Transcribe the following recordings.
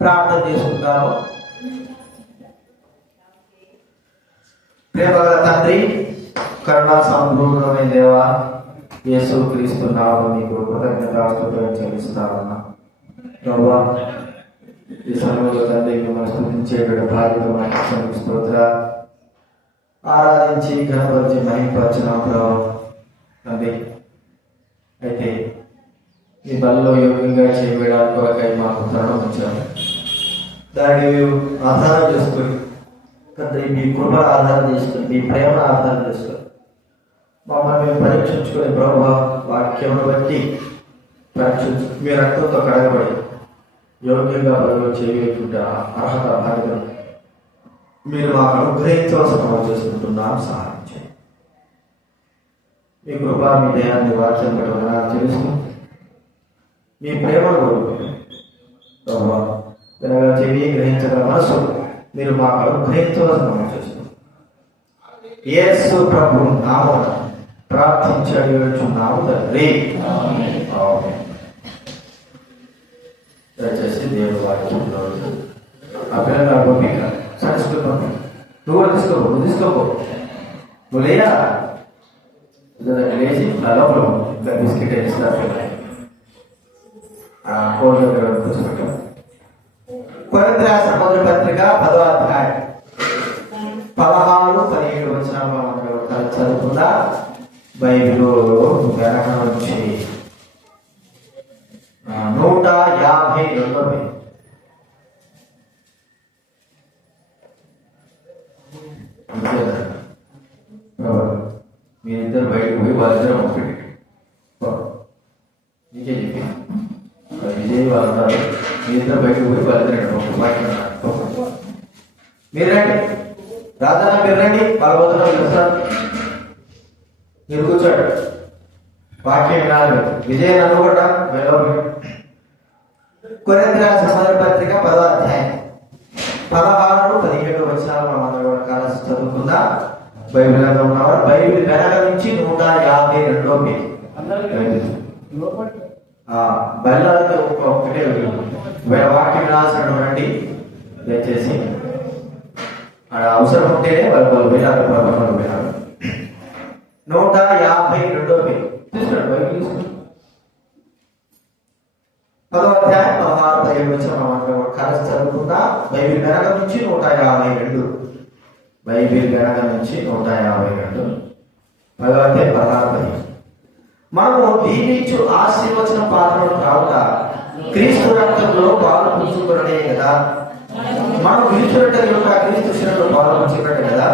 ప్రార్థన చేసుకుంటాము. ప్రేమగల తండ్రి, కరుణా సంపూర్ణమైన దేవా, యేసు క్రీస్తు నామమున నీకు కృతజ్ఞతాస్తుతులు చెల్లిస్తామన్నా. ప్రభువా, ఈ సమయంలో తండ్రి మిమ్మల్ని స్తుతించేటువంటి బాధ్యత మాకు స్తోత్ర. ఆరాధించి ఘనపరిచి మహిమపరచిన ప్రభు తండ్రి, అయితే ఈ బలలో యోగ్యంగా చేయడానికి కొరకై మాకు తరుణం ఇచ్చాము. దాన్ని ఆధారం చేసుకొని తండ్రి, మీ కృప ఆధారం చేసుకొని, మీ ప్రేమ ఆధారం చేసుకొని మమ్మల్ని మేము పరీక్షించుకొని ప్రభు వాక్యం బట్టి పరీక్షించు మీ రక్తంతో కడగబడి యోగ్యంగా బలలో చేయకుండా అర్హత బాధ్యతను మీరు మాకు అనుగ్రహించవలసిన చేసుకుంటున్నాం. సహాయం చేయండి. మీ కృప మీ దయాన్ని వాక్యం బట్టి నాకు తెలుసు. మీ ప్రేమను కోరుకుంటున్నాం. చెవి గ్రహించగల మనసు మీరు మాకు అనుగ్రహించవలసిన చేస్తున్నాం. యేసు ప్రభు నామమున ప్రార్థించి అడిగిచున్నాము తండ్రి. దయచేసి దేవుడు వాక్యంలో ఆ పిల్లల భూమిక సంస్కృతం నువ్వు తీసుకోపో నువ్వు లేదా లేచి నా లోపల బిస్కెట్ వేస్తారు. కొరింథీ రాసిన మొదటి పత్రిక 10వ అధ్యాయం 16-17 వచనాలు చదువుకుందా. బైబిల్ వెనక నుంచి 152 మీరిద్దరు బయటకు పోయి వాళ్ళిద్దరు ఒకటి నీకే చెప్పి విజయ్ వాళ్ళు మీరిద్దరు బయటకు పోయి వాళ్ళిద్దరు ఒక మీరు రండి, రాజన్న మీరు రండి, వాళ్ళ వద్ద పిలుస్తారు. మీరు కూర్చోండి, వాక్యం వినాలి. విజయ్ నన్ను కూడా కొరింథీ రాసిన మొదటి పత్రిక 10వ అధ్యాయం 16-17 వచనాలు మనం కూడా కలిసి చదువుకుందా. బైబిల్ ఉన్నవారు బైబిల్ వెనక నుంచి 152 పేజీ బయలుదేరితే ఒకటే వాక్యం రాసినటువంటి దయచేసి అవసరం ఉంటేనే వాళ్ళు వినాలి. 152 పేజీ తీసుకోండి. బైబిల్ తీసుకోండి. 10వ అధ్యాయం 16-17 వచ్చిన కలిసి చదువుకుందా. బైబిల్ వెనక నుంచి 152 బైబిల్ వెనక నుంచి 152 10వ అధ్యాయం 16-17. మనము దీవించు ఆశీర్వచన పాత్రలు కావుట క్రీస్తు రక్తంలో పాలు పుచ్చుకున్నదే కదా. మనం పిలుచున్నట్టు క్రీస్తు శిరలో పాలు పుచ్చుకున్నట్టు కదా.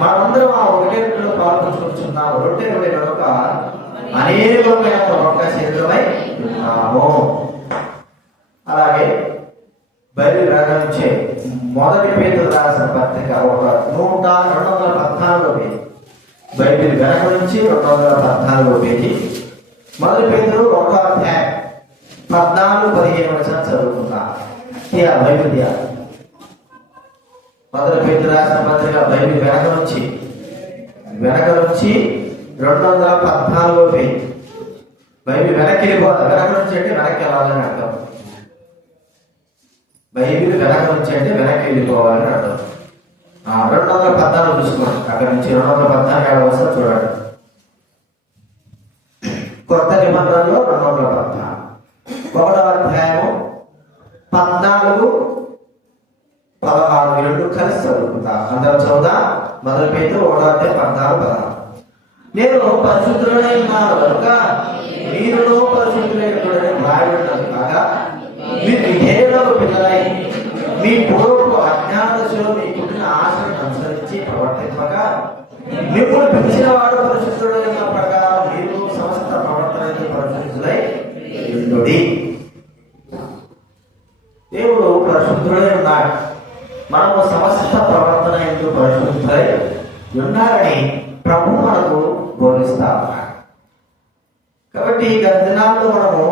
మనందరం ఆ ఒకటే రొట్టెలో పాలు పుచ్చుకుంటున్నాము. రొట్టె కనుక అనేకమైన ఒక్క శరీరమై ఉన్నాము. అలాగే బైబిల్ వెనక నుంచే మొదటి పేతురు రాసిన పత్రిక 214 పేజీ బైబిల్ వెనక నుంచి 214 పేజీ మొదటి పేతురు 1వ అధ్యాయం 14-15 వచనం చదువుకుంటా. బైబిల్ మొదటి పేతురు రాసిన పత్రిక బైబిల్ వెనక నుంచి 214 పేజీ బైబిల్ వెనక్కి వెళ్ళిపోవాలి. వెనక నుంచి అంటే వెనక్కి వెళ్ళాలని అర్థం. బైబిల్ వెనక నుంచి అంటే వెనక్కి వెళ్ళిపోవాలని అర్థం. 214 చూసుకోండి. అక్కడ నుంచి 214 వస్తుంది చూడండి. కొత్త నిబంధనలో 214 1వ అధ్యాయము 14-16 రెండు కలిసి చదువుకుంటా. అందరం చదువుదా. మొదటి పేతురు 1వ అధ్యాయం 14-16. నేను పరిశుద్ధులై ఉన్నాను కనుక మీరును పరిశుద్ధులైనటువంటి రాయబడినది కాగా మీరు విధేయులకు పిల్లలై మీ పూర్వపు అజ్ఞాన దశలో మీ పుట్టిన ఆశను అనుసరించి ప్రవర్తింపక మిమ్మల్ని పిలిచిన వాడు పరిశుద్ధుడైన ప్రకారం మీరు సమస్త ప్రవర్తన పరిశుద్ధులై ఉండుడి. దేవుడు పరిశుద్ధుడై ఉన్నాడు. మనము సమస్త ప్రవర్తన ఎందుకు పరిశుద్ధులై ఉన్నారని ప్రభు మనకు బోధిస్తా ఉన్నాడు. కాబట్టి గత దినాల్లో మనము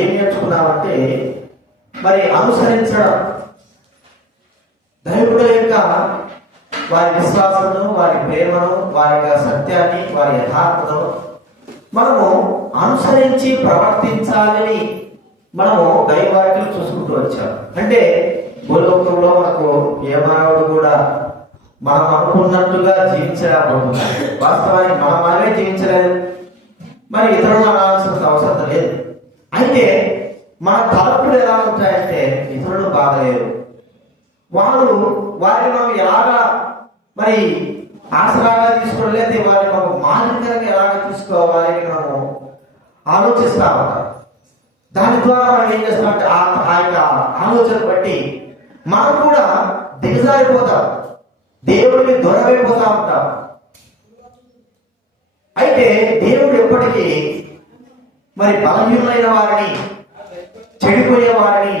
ఏం నేర్చుకున్నామంటే మరి అనుసరించడం, దైవుల యొక్క వారి విశ్వాసమును, వారి ప్రేమను, వారి యొక్క సత్యాన్ని, వారి యథార్థతను మనము అనుసరించి ప్రవర్తించాలని మనము దైవాక్యం చూసుకుంటూ వచ్చాం. అంటే ఏ మానవుడు కూడా మనం అనుకున్నట్టుగా జీవించలేకపోతున్నాం. వాస్తవానికి మనమే జీవించలేదు, మరి ఇతరులను అనాల్సిన అవసరం లేదు. అయితే మన తలపులు ఎలా ఉంటాయంటే ఇతరులు బాగలేరు, వారిని మనం ఎలాగా మరి ఆసరాగా తీసుకోలేదు, వారిని మనం మానసికంగా ఎలాగ తీసుకోవాలని మనము ఆలోచిస్తా ఉంటాం. దాని ద్వారా మనం ఏం చేస్తామంటే ఆ యొక్క ఆలోచన బట్టి మనం కూడా దిగజారిపోతాం, దేవుడిని దూరమైపోతా ఉంటాం. అయితే దేవుడు ఎప్పటికీ మరి బలహీనమైన వారిని, చెడిపోయే వారిని,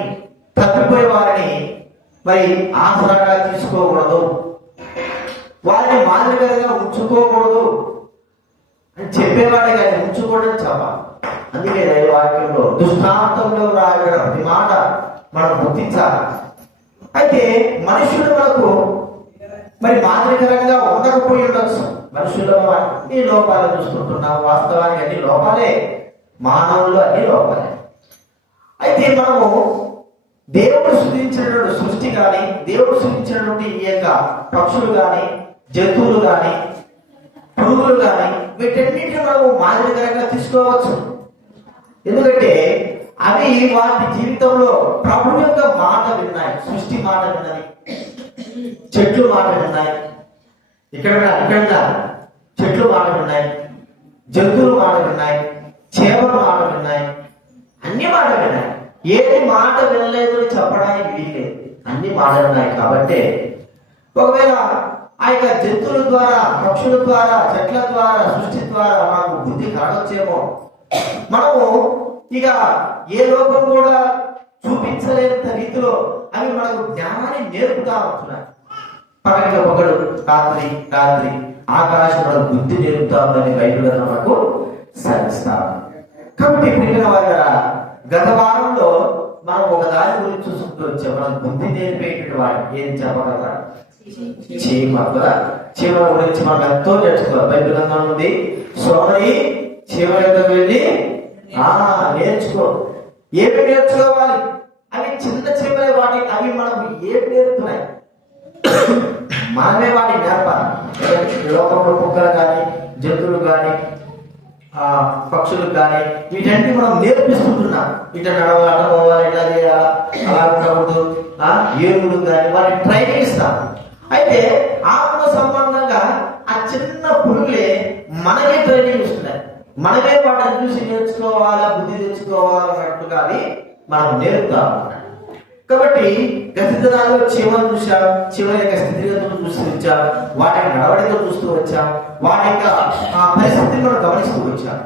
తప్పిపోయే వారిని మరి ఆసరాగా తీసుకోకూడదు, వారిని మాదిరిగా ఉంచుకోకూడదు అని చెప్పేవాడే కానీ ఉంచుకోవడం చెప్పాలి. అందుకే వాక్యంలో దృష్టాంతంలో రాయబడిన ప్రతి మాట మనం గుర్తించాలి. అయితే మనుషులు మనకు మరి మాదిరికరంగా ఉండకపోయి ఉండొచ్చు. మనుషుల్లో అన్ని లోపాలు చూసుకుంటున్నాం. వాస్తవానికి అన్ని లోపాలే, మానవులు అన్ని లోపాలే. అయితే మనము దేవుడు సృష్టించినటువంటి సృష్టి కానీ, దేవుడు సృష్టించినటువంటి ఈ యొక్క పక్షులు కానీ, జంతువులు కానీ, పురుగులు కానీ, వీటన్నిటిని మనము మాదిరికరంగా తీసుకోవచ్చు. ఎందుకంటే అవి వాటి జీవితంలో ప్రభు యొక్క మాట విన్నాయి. సృష్టి మాట విన్నది, చెట్లు మాట విన్నాయి, ఇక్కడ చెట్లు మాట విన్నాయి, జంతువులు మాట విన్నాయి, చేపలు మాట విన్నాయి, అన్ని మాట విన్నాయి. ఏది మాట వినలేదు అని చెప్పడానికి వీల్లేదు, అన్ని మాట విన్నాయి. కాబట్టి ఒకవేళ ఆ యొక్క జంతువుల ద్వారా, పక్షుల ద్వారా, చెట్ల ద్వారా, సృష్టి ద్వారా మనకు బుద్ధి కలగొచ్చేమో, మనము ఇక ఏ లోపం కూడా చూపించలేనంత రీతిలో అవి మనకు జ్ఞానాన్ని నేర్పుతా ఉంటున్నాయి. పగటికి ఒకడు, రాత్రి రాత్రి ఆకాశం మనకు బుద్ధి నేర్పుతా ఉందని బైబిల్ మనకు సరిస్తాం. కాబట్టి ప్రియమైన వారి గత వారంలో మనం ఒక దాని గురించి చూసుకుంటూ వచ్చాం. మనం బుద్ధి నేర్పేటువంటి వాడు ఏం చెప్పగలరా? చీమ గురించి మనం ఎంతో నేర్చుకోవాలి. బైబిల్ గ్రంథం ఉంది, సోమరి చీమ యొక్క వెళ్ళి నేర్చుకో. ఏమి నేర్చుకోవాలి? అవి చిన్న చీమలే, అవి మనకు ఏమి నేర్పుతున్నాయి? మనమే వాటిని నేర్పాలి. లోకంలో కుక్కలు కానీ, జంతువులు కానీ, పక్షులకు కానీ వీటన్ని మనం నేర్పిస్తుంటున్నాం. ఇట్లా నడవాలి, అట్లా పోవాలి, ఇట్లా చేయాలి, అలా ఉండకూడదు. ఏనుగులు కానీ వాటిని ట్రైనింగ్ ఇస్తాం. అయితే ఆత్మ సంబంధంగా ఆ చిన్న పురుగులే మనకే ట్రైనింగ్ ఇస్తున్నాయి. మనమే వాటిని చూసి నేర్చుకోవాలా, బుద్ధి తెచ్చుకోవాలన్నట్టుగా అవి మనం నేర్పుతాం. కాబట్టి గత దినాల్లో చీమను చూసాం, చీమ యొక్క స్థితిగతులను చూస్తూ వచ్చాం, వాటి యొక్క నడవడితో చూస్తూ వచ్చాం, వాటి యొక్క పరిస్థితిని మనం గమనిస్తూ వచ్చాం.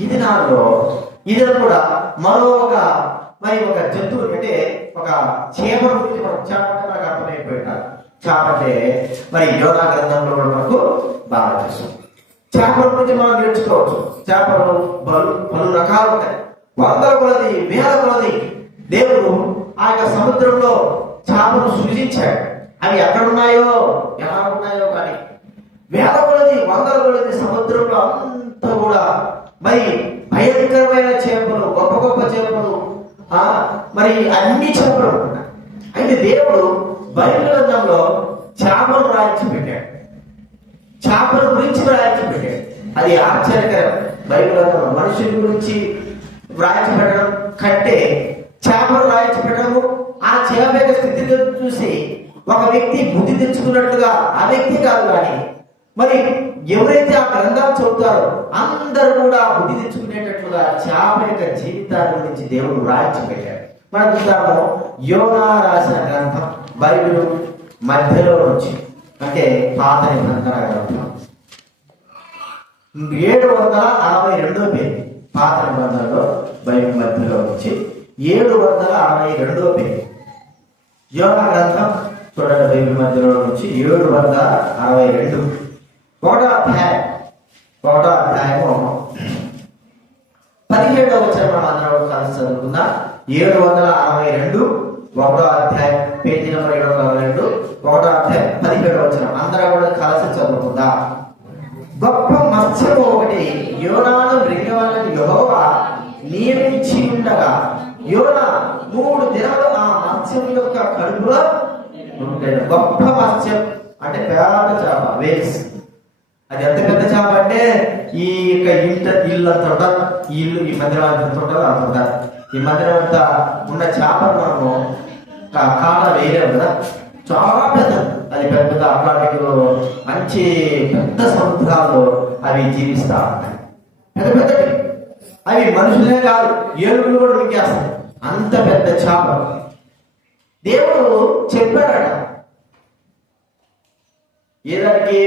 ఈ దినాల్లో ఇది కూడా మరో ఒక జంతువు, అంటే ఒక చీమ గురించి మనం చేపట్టే మనకు అర్థమైపోయినారు. చేపట్టే మరి యోనా గ్రంథంలో కూడా మనకు బాగా తెలుసు. చేపల గురించి మనం నేర్చుకోవచ్చు. చేపలు పలు రకాలు ఉంటాయి, వందల కొలది, వేల కొలది. దేవుడు ఆ యొక్క సముద్రంలో చేపలు సృజించాడు. అవి ఎక్కడున్నాయో, ఎలా ఉన్నాయో కానీ వేల కొలది, వందల కొలది సముద్రంలో అంతా కూడా మరి భయంకరమైన చేపలు, గొప్ప గొప్ప చేపలు, మరి అన్ని చేపలు ఉంటున్నాయి. అయితే దేవుడు బైబిల్ గ్రంథంలో చేపలు రాయించి పెట్టాడు, చేపల గురించి రాయించి పెట్టాడు. అది ఆశ్చర్యకరం. బైబిల్ గ్రంథంలో మనుషుల గురించి రాయించి పెట్టడం కంటే చేపలు రాయించి పెట్టడము, ఆ చేప యొక్క స్థితిని చూసి ఒక వ్యక్తి బుద్ధి తెచ్చుకున్నట్లుగా, ఆ వ్యక్తి కాదు కానీ మరి ఎవరైతే ఆ గ్రంథాలు చదువుతారో అందరూ కూడా బుద్ధి తెచ్చుకునేటట్లుగా చేప యొక్క జీవితాన్ని గురించి దేవుడు రాయించి పెట్టాడు. మనం చూద్దాము, యోనా రాసిన గ్రంథం బైబిల్ మధ్యలో నుంచి, అంటే పాత నిబంధన గ్రంథం 762 పేజీ. పాత నిబంధనలో బైబిల్ మధ్యలో నుంచి 762 పేజీ యోనా గ్రంథం చూడండి. బైబిల్ మధ్యలో నుంచి 762 ఒకటో అధ్యాయము 17వ వచనం మనం అందరం కలిసి చదువుకుందాం. 762 ఒకటో అధ్యాయం, పేజీ నెంబర్ 762, ఒకటో అధ్యాయం 17వ వచనం అందరం కూడా కలిసి చదువుకుందాం. గొప్ప మత్స్యము ఒకటి యోనాను మృంగవలెను యెహోవా నియమించి ఉండగా యోనా 3 దినాలు ఆ మత్స్యం యొక్క కడుపులో ఉండెను. ఉండేది. గొప్ప మత్స్యం అంటే పెద్ద చేప, వేల్స్. అది ఎంత పెద్ద చేప అంటే ఈ ఇల్లు అంత ఉంటుంది, ఈ ఇల్లు ఈ మందిరం అంత ఉంటుంది, అంత ఉంటుంది. ఈ మందిరం అంతా ఉన్న చేపలు మనము కాట వేయలేము కదా, చాలా పెద్ద. అది పెద్ద పెద్ద అట్లాంటిక్ మంచి పెద్ద సముద్రాల్లో అవి జీవిస్తా ఉంటాయి. పెద్ద పెద్దవి అవి మనుషులే కాదు, ఏనుగులు కూడా మింగేస్తాయి, అంత పెద్ద చేప. దేవుడు చెప్పాడట, ఏదానికి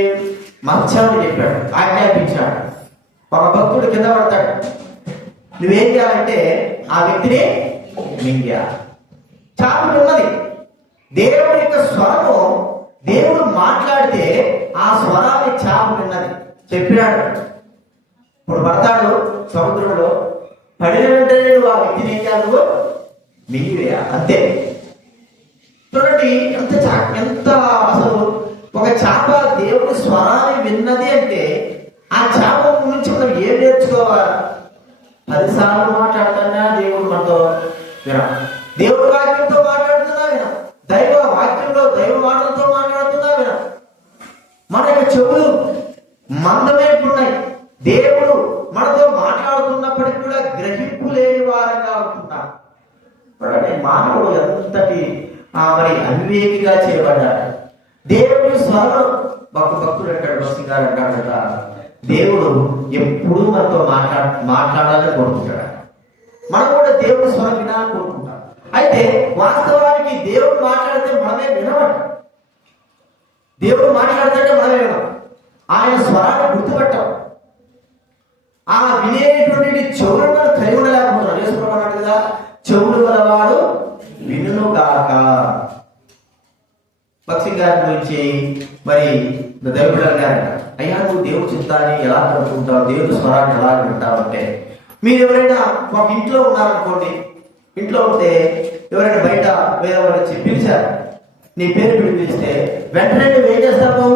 మత్స్యాన్ని చెప్పాడు, ఆజ్ఞాపించాడు. ఒక భక్తుడు కింద పడతాడు, నువ్వేం చేయాలంటే ఆ వ్యక్తిని మింగా. చేప ఉన్నది, దేవుడి యొక్క స్వరము, దేవుడు మాట్లాడితే ఆ స్వరాన్ని చేప విన్నది. చెప్పినాడు, ఇప్పుడు పడతాడు సముద్రంలో, పడిన వెంటనే నువ్వు ఆ వ్యక్తిని ఏం చేయాలి, నువ్వు మింగివేయా, అంతే. చూడండి ఎంత అసలు ఒక చేప దేవుడి స్వరాన్ని విన్నది అంటే ఆ చేప గురించి మనం ఏం నేర్చుకోవాలి? 10 సార్లు మాట్లాడుతున్నా దేవుడు మనతో వినం, దేవుడి వాక్యంతో మాట్లాడుతున్నా వినం, దైవ వాక్యంలో దైవ మాటలతో మాట్లాడుతున్నా వినం. మన యొక్క చెవులు మందమైపున్నాయి, దేవుడు మనతో మాట్లాడుతున్నప్పటికీ కూడా గ్రహింపు లేని వారంగా ఉంటున్నాం. మానవుడు ఎంతటి మరి అవివేకిగా చేయబడ్డాడు. దేవుడి స్వరం భక్తుడు అంటాడు, బస్సు గారు అంటాడు కదా, దేవుడు ఎప్పుడూ మనతో మాట్లాడాలని కోరుకుంటాడు. మనం కూడా దేవుడి స్వరం వినాలని కోరుకుంటాం. అయితే వాస్తవానికి దేవుడు మాట్లాడితే మనమే వినవట. దేవుడు మాట్లాడితే మనమే వినం, ఆయన స్వరాన్ని గుర్తుపట్టాం. ఆ వినేటువంటి చెవులను కలిగి ఉండలేకపోతున్నాం. చేసుకున్నట్టుగా చెవులు గలవాడు వినును గాక. భక్తి గారి గురించి మరి దేవుడు అన్నారు, అయ్యా నువ్వు దేవుడి చిత్తాన్ని ఎలా కనుక్కుంటావు, దేవుడి స్వరాన్ని ఎలా వింటావు అంటే, మీరు ఎవరైనా ఒక ఇంట్లో ఉన్నారనుకోండి, ఇంట్లో ఉంటే ఎవరైనా బయట వేరే వాళ్ళు పిలిచారు, నీ పేరు పిలిపిస్తే వెంటనే నువ్వు ఏం చేస్తావు?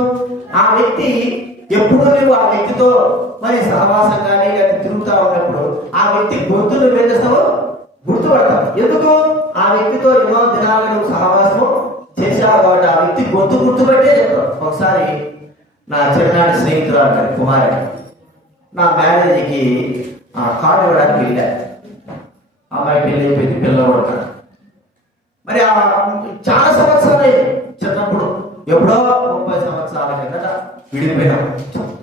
ఆ వ్యక్తి ఎప్పుడు నువ్వు ఆ వ్యక్తితో మరి సహవాసం కానీ లేదా తిరుగుతా ఉన్నప్పుడు ఆ వ్యక్తి గొంతు నువ్వు ఏం చేస్తావు? గుర్తుపడతావు. ఎందుకు? ఆ వ్యక్తితో ఎన్నో దినాలు నువ్వు సహవాసం చేశావు కాబట్టి ఆ వ్యక్తి గొంతు గుర్తుపట్టే చెప్తావు. ఒకసారి నా చిన్ననాటి స్నేహితురాలు కుమారి నా మ్యారేజ్కి కార్డు ఇవ్వడానికి వెళ్ళారు. అమ్మాయి పెళ్లి అయిపోయింది, పిల్లవాడు. మరి చాలా సంవత్సరాలు చిన్నప్పుడు, ఎప్పుడో 30 సంవత్సరాల కిందట విడిపోయినాం.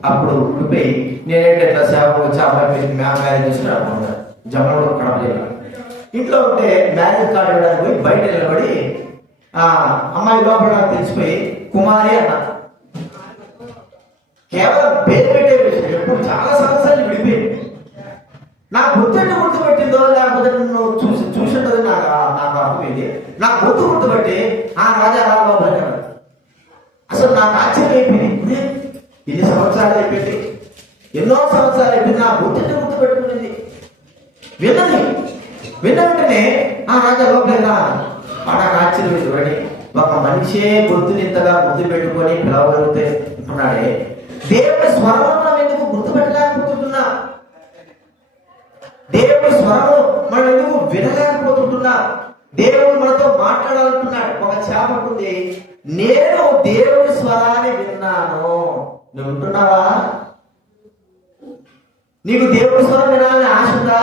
అప్పుడు విడిపోయి నేనేంటే ఇట్లా సేవకు వచ్చి అమ్మాయి మ్యారేజ్ చేసిన జమ్మలో కడపలేదు. ఇంట్లో ఉంటే మ్యారేజ్ కార్డు ఇవ్వడానికి పోయి బయట నిలబడి అమ్మాయి లోపల తెలిసిపోయి కుమారి అన్న. కేవలం పేరు పెట్టే విషయం, ఎప్పుడు చాలా సంవత్సరాలు విడిపోయింది. నా గుర్తుని గుర్తుపెట్టిందో లేకపోతే నువ్వు చూసింటది నాకు అర్థమైంది. నా గుర్తు గుర్తుపెట్టి ఆ రాజా రాబాబు అన్నాడు. అసలు నాకు ఆశ్చర్యం అయిపోయింది, ఎన్ని సంవత్సరాలు అయిపోయింది, ఎన్నో సంవత్సరాలు అయిపోయింది, నా గుర్తుని గుర్తుపెట్టుకునేది. విన్న వెంటనే ఆ రాజా లోపలేదా నాకు ఆశ్చర్యం చూడండి, ఒక మనిషే గుర్తుని ఇంతగా గుర్తు పెట్టుకొని పిలవగలిగితే అంటున్నాడే. దేవుడి స్వరం మనం ఎందుకు గుర్తుపెట్టలేకపోతుంటున్నా? దేవుడి స్వరము మనం ఎందుకు వినలేకపోతుంటున్నా? దేవుడు మనతో మాట్లాడాలంటున్నాడు. ఒక చేపకుంది, నేను దేవుడి స్వరాన్ని విన్నాను. నువ్వు వింటున్నావా? నీకు దేవుడి స్వరం వినాలని ఆశ ఉందా?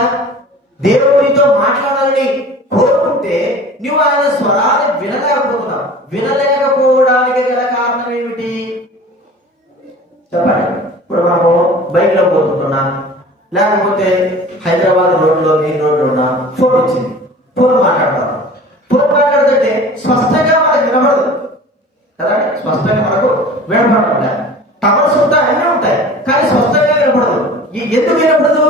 దేవుడితో మాట్లాడాలని కోరుకుంటే నువ్వు ఆయన స్వరాన్ని వినలేకపోతున్నావు. వినలేకపోవడానికి గల కారణం ఏమిటి చెప్పండి. ఇప్పుడు మనము బైక్ లో పోతుంటున్నా, లేకపోతే హైదరాబాద్ రోడ్లో మెయిన్ రోడ్లో ఉన్నా, ఫోన్ వచ్చింది, ఫోన్ మాట్లాడతాం. ఫోన్ మాట్లాడుతుంటే స్పష్టంగా మనకు వినపడదు కదా, స్పష్టంగా మనకు వినపడదు. టవర్స్ ఉంటాయి, అన్నీ ఉంటాయి, కానీ స్పష్టంగా వినపడదు. ఎందుకు వినపడదు?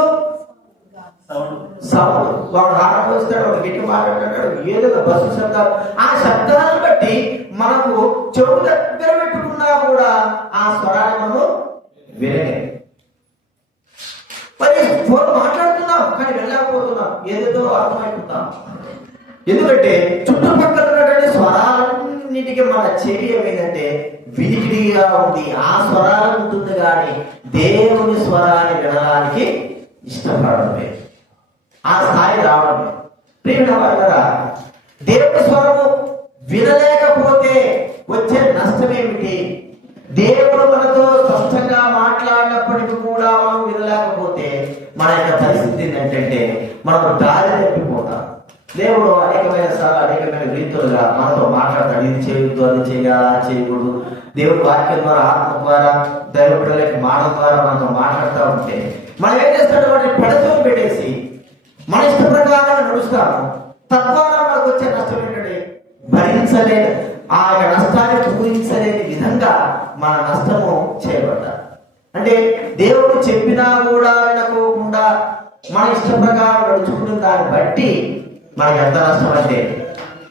సౌండ్. వాడు హారం వస్తాడు, వాడు గట్టి మాట్లాడతాడు, ఏదో బస్సు శబ్దాలు, ఆ శబ్దాలను బట్టి మనకు చెవు దగ్గర పెట్టుకున్నా కూడా ఆ స్వరాన్ని మనము వినలే. మరి ఫోన్ మాట్లాడుతున్నాం కానీ వెళ్ళకపోతున్నాం, ఏదేదో అర్థమైపోతున్నాం. ఎందుకంటే చుట్టుపక్కల ఉన్నటువంటి స్వరాలన్నిటికీ మన చెవి ఏమైందంటే వినికిడిగా ఉంది. ఆ స్వరాలు ఉంటుంది కానీ దేవుని స్వరాన్ని వినడానికి ఇష్టపడమే, ఆ స్థాయి రావడమే. ప్రియమైన వారు, దేవుని స్వరము వినలేకపోతే దేవుడు మనతో స్పష్టంగా మాట్లాడినప్పటికీ కూడా మనం వినలేకపోతే మన యొక్క పరిస్థితి ఏంటంటే మనం దారి తప్పిపోతాం. దేవుడు అనేకమైన సార్లు అనేకమైన రీతులుగా మనతో మాట్లాడతాడు. ఇది చేయొద్దు, అది చేయాలా, చేయకూడదు. దేవుడు వాక్యం ద్వారా, ఆత్మ ద్వారా, దైవ బిడ్డలకి మాటల ద్వారా మనతో మాట్లాడుతూ ఉంటే మనం ఏం చేస్తాడు, వాటిని పెడతో పెట్టేసి మన ఇష్ట ప్రకారం నడుస్తాము. తద్వారా మనకు వచ్చే నష్టం ఏంటంటే భరించలేని ఆ యొక్క నష్టాన్ని పూరించలేని విధంగా మన నష్టము చేయబడ్డారు. అంటే దేవుడు చెప్పినా కూడా వినకోకుండా మన ఇష్ట ప్రకారం నడుచుకుంటున్న దాన్ని బట్టి మనకి ఎంత నష్టం అంటే,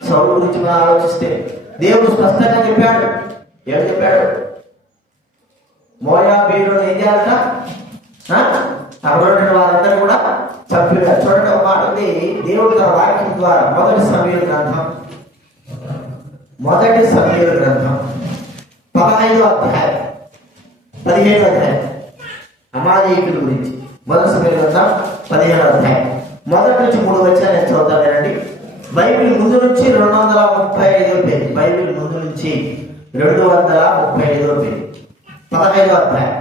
సౌలు గురించి మనం ఆలోచిస్తే దేవుడు స్పష్టంగా చెప్పాడు. ఏం చెప్పాడు? మోయాబీయులను ఏం చేయాలట? అక్కడ వారందరూ కూడా చంపేశారు. చూడండి, ఒక మాట ఉంది దేవుడు తన వాక్యం ద్వారా. మొదటి సమూయేలు గ్రంథం 15వ అధ్యాయం 17వ అధ్యాయం అమాలేకీయుల గురించి. మొదటి సమూయేలు గ్రంథం 15వ అధ్యాయం మొదటి నుంచి 3 వచనాలు నేను చదువుతానండి. బైబిల్ ముందు నుంచి 235వ పేజీ. బైబిల్ ముందు నుంచి 235వ పేజీ 15వ అధ్యాయం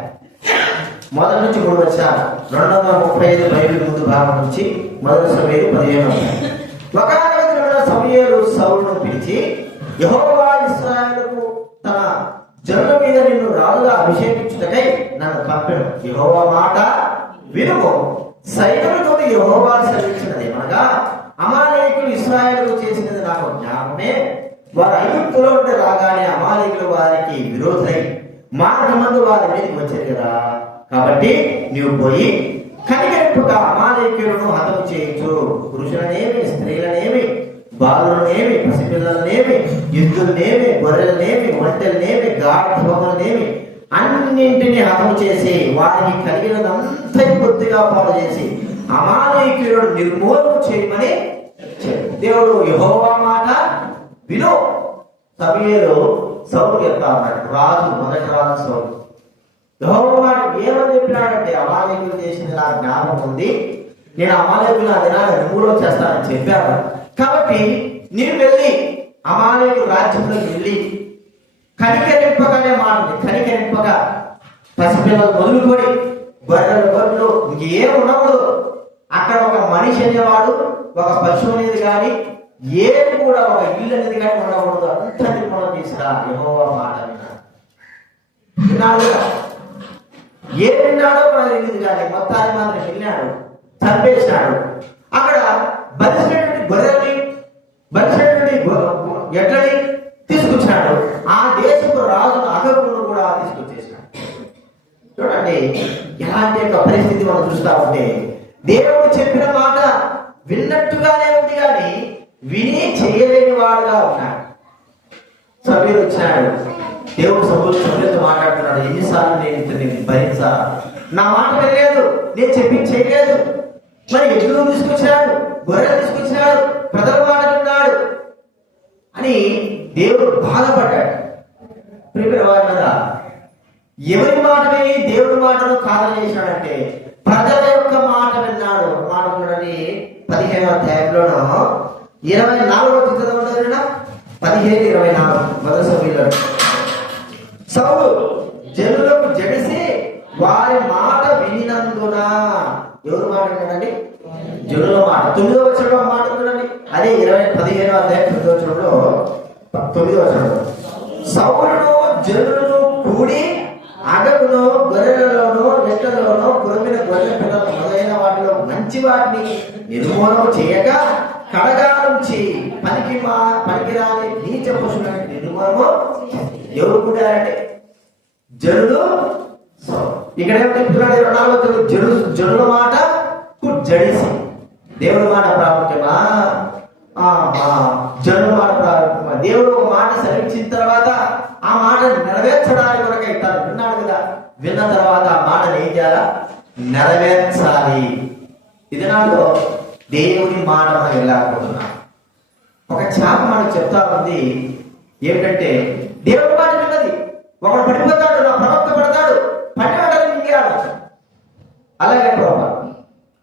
మొదటి నుంచి 3 వచనాలు. 235 బైబిల్ ముందు భాగం నుంచి మొదటి సమూయేలు 15వ అధ్యాయం. ఒకనొక సమూయేలు సౌలును పిలిచి, యెహోవా ఇశ్రాయేలుకు తన జనుల మీద నిన్ను రాజుగా అభిషేకించుటకై నన్ను పంపెను. యెహోవా మాట వినుము. సైన్యముతో యెహోవా సెలవిచ్చినది ఏమనగా, అమాలేకీయులు ఇశ్రాయేలుకు చేసినది నాకు జ్ఞాపకమే. వారు ఐగుప్తులో నుండి రాగానే అమాలేకీయులు వారికి విరోధులై మార్గమందు వారి మీదకి వచ్చారు కదా. కాబట్టి నీవు పోయి కనికరింపుగా అమాలేకీయులను హతము చేయించు. పురుషులనేమి, స్త్రీలనేమి, బాలులనేమి, పసిపిల్లలనేమి, యుద్ధులనేమి, గొర్రెలనేమి, ఒంటెలనేమి, గాఢములనేమి అన్నింటినీ హతము చేసి వారికి కలిగినదంతా కొద్దిగా పాడు చేసి అమాలేకీయులను నిర్మూలన చేయమని దేవుడు యెహోవా మాట విను. సమూయేలు సౌలు చెప్తా ఉన్నాడు. రాజు, మొదటి రాజు సౌలు. యెహోవా మాట ఏమని చెప్పినాడంటే, అమాలేకీయులు చేసింది నాకు జ్ఞాపకం ఉంది, నేను అమాలేకీయులు ఆ దినాన్ని నిర్మూలన చేస్తానని చెప్పాను. కాబట్టి నేను వెళ్ళి అమాలేకీయుల రాజ్యంలోకి వెళ్ళి కనికరింపగానే మాట ఉంది. కనికరింపగా పసిపిల్లలు మొదలుకొని గొర్రెలు, గొర్రెలు ఇంకేం ఉండకూడదు. అక్కడ ఒక మనిషి అనేవాడు, ఒక పశువు అనేది కానీ, ఏది కూడా ఒక ఇల్లు అనేది కానీ ఉండకూడదు. అంత నిర్మూలన తీసుకురా. యెహోవా మాట విన్నాడు. ఏ విన్నాడో మనకు తెలియదు కానీ మొత్తాన్ని మాత్రం వెళ్ళాడు, చంపేసినాడు. అక్కడ బలిసినటువంటి గొర్రెల్ని, బలిసినటువంటి ఎట్లని తీసుకొచ్చినాడు. ఆ దేశపు రాజును అగరును కూడా తీసుకొచ్చేసినాడు. చూడండి, ఎలాంటి యొక్క పరిస్థితి మనం చూస్తా ఉంటే, దేవుడు చెప్పిన మాట విన్నట్టుగానే ఉంది కానీ విని చేయలేని వాడుగా ఉన్నాడు. సమూయేలు వచ్చినాడు, దేవుడు సమూయేలుతో మాట్లాడుతున్నాడు. ఎన్నిసార్లు నేను ఇతన్ని భరించా, నా మాట వినలేదు, నేను చెప్పి చేయలేదు. మరి ఎద్దులు తీసుకొచ్చినాడు, గొర్రెలు తీసుకొచ్చినాడు, ప్రజల మాట విన్నాడు అని దేవుడు బాధపడ్డాడు. ప్రియమైన వారి మీద ఎవరి మాట విని దేవుడి మాటను కాదని చేసినాడంటే ప్రజల యొక్క మాట విన్నాడు. మాట చూడండి, 15వ అధ్యాయంలోనూ 24వ చదవండి. 15:24 మొదటి సమూయేలు. సౌలు జనులకు జడిసి వారి మాట వినినందున, ఎవరు మాట విన్నాడండి? జనుల మాట. 9వ వచనంలో మాట చూడండి. అదే 15వ అధ్యాయం 9వ వచనంలో 9వ వచనంలో, సౌలును జనులను కూడి అడవులో, గొర్రెలలోనూ, ఎట్లలోనూ కురమిన గొర్రెల పిల్లలు మొదలైన వాటిలో మంచి వాటిని నిర్మూలన చేయక కడగా నుంచి పనికిరాని నీచ పశువులను నిర్మూలన ఎవరు కూడారంటే జనులు. ఇక్కడ ఏం చెప్తున్నాడు? 24 జనుల మాట జడిసి. దేవుడి మాట ప్రాముఖ్యమా? జనుల మాట ప్రాముఖ్యమా? దేవుడు ఒక మాట సెలవిచ్చిన తర్వాత ఆ మాట నెరవేర్చడానికి కొరకై తను విన్నాడు కదా. విన్న తర్వాత ఆ మాటను ఏం చేయాలా? నెరవేర్చాలి. ఇది నాలో దేవుడి మాట మనం వెళ్ళాలనుకుంటున్నాం. ఒక చేప మనకు చెప్తా ఉంది ఏమిటంటే, దేవుడి మాట విన్నది. ఒకడు పడిపోతాడు, నా ప్రవక్త పడతాడు, పడిపోతాడు, ఇంకేయాలి. అలాగే ప్రభావ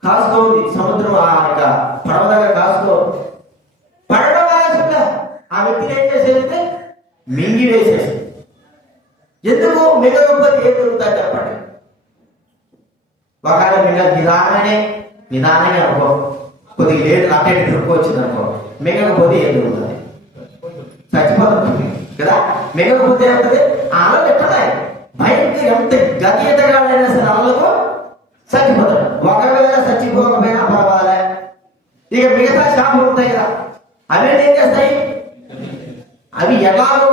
కాస్తూ ఉంది సముద్రం, ఆ యొక్క పడవ దగ్గర కాస్తూ పడడం ఆ వ్యక్తిని ఏం చేసేది? మింగి వేసేసి. ఎందుకు మిగకపోతే ఏం జరుగుతుంది చెప్పండి. ఒకవేళ మిగ నిదానంగా అనుకో, కొద్దిగా లేట్ అటే తిరుక్కొచ్చింది అనుకో, మిగకపోతే ఏం జరుగుతుంది? చచ్చిపోతుంది కదా. మిగకపోతే ఏమవుతుంది? అలలు ఎక్కడాయి భయంకర ఎంత గతీతగాడైనా సరే అలలకు చచ్చిపోతాడు. ఒకవేళ చచ్చిపోకపోయినా పర్వాలే, ఇక మిగతా శాపలు ఉంటాయి కదా, అవి ఏం చేస్తాయి? అవి ఎలాగో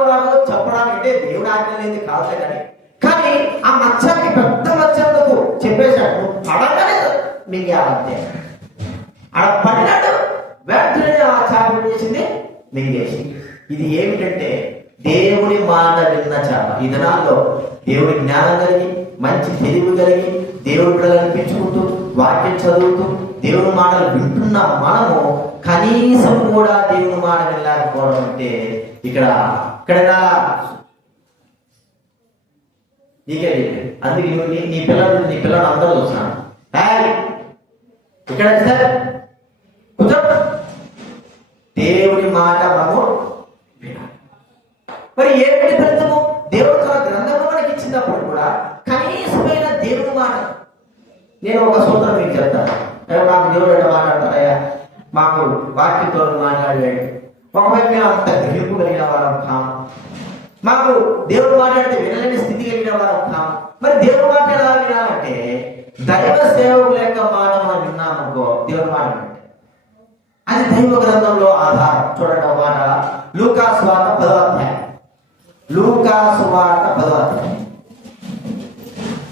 చెప్పడానికంటే దేవుడు ఆజ్ఞ లేదు కాదులే, కానీ ఆ మత్స్యానికి పెద్ద మత్స్యందుకు చెప్పేశాడు, పడగానే మింగేయాలంతే. అక్కడ పడినాడు, వెంటనే ఆ చేప చేసింది, మింగేసి. ఇది ఏమిటంటే దేవుడి మాట విన్న చేప. ఈ దినాల్లో దేవుడి జ్ఞానం కలిగి, మంచి తెలివి కలిగి, దేవుడి బిడ్డలు అనిపించుకుంటూ, వాక్యం చదువుతూ, దేవుడి మాటలు వింటున్న మనము కనీసం కూడా దేవుడి మాట వినలేకపోవడం అంటే ఇక్కడ నీకే అందుకే నీ పిల్లలు అందరూ చూస్తున్నాను ఇక్కడ సార్ దేవుడి మాట మనము వినాలి. మరి ఏమిటి ఫలితము? దేవుడు తన గ్రంథము మనకి ఇచ్చినప్పుడు కూడా కనీసమైన దేవుడి మాట. నేను ఒక సూత్రం మీకు చెప్తాను. మాకు దేవుడు ఎట్లా మాట్లాడతారయ్యా, మాకు వాక్యంతో మాట్లాడాడు. ఒకవైపు మేము అంత గ్రహింపు కలిగిన వారం కాము, మాకు దేవుడు మాట్లాడితే వినలేని స్థితి కలిగిన వారం కాము. మరి దేవుడు మాట ఎలా వినాలంటే దైవ సేవకుల యొక్క మాట మనం విన్నామనుకో, దేవుడు మాట అంటే అది దైవ గ్రంథంలో ఆధారం. చూడండి ఒక మాట, లూకా సువార్త 10వ అధ్యాయం, లూకా సువార్త 10వ అధ్యాయం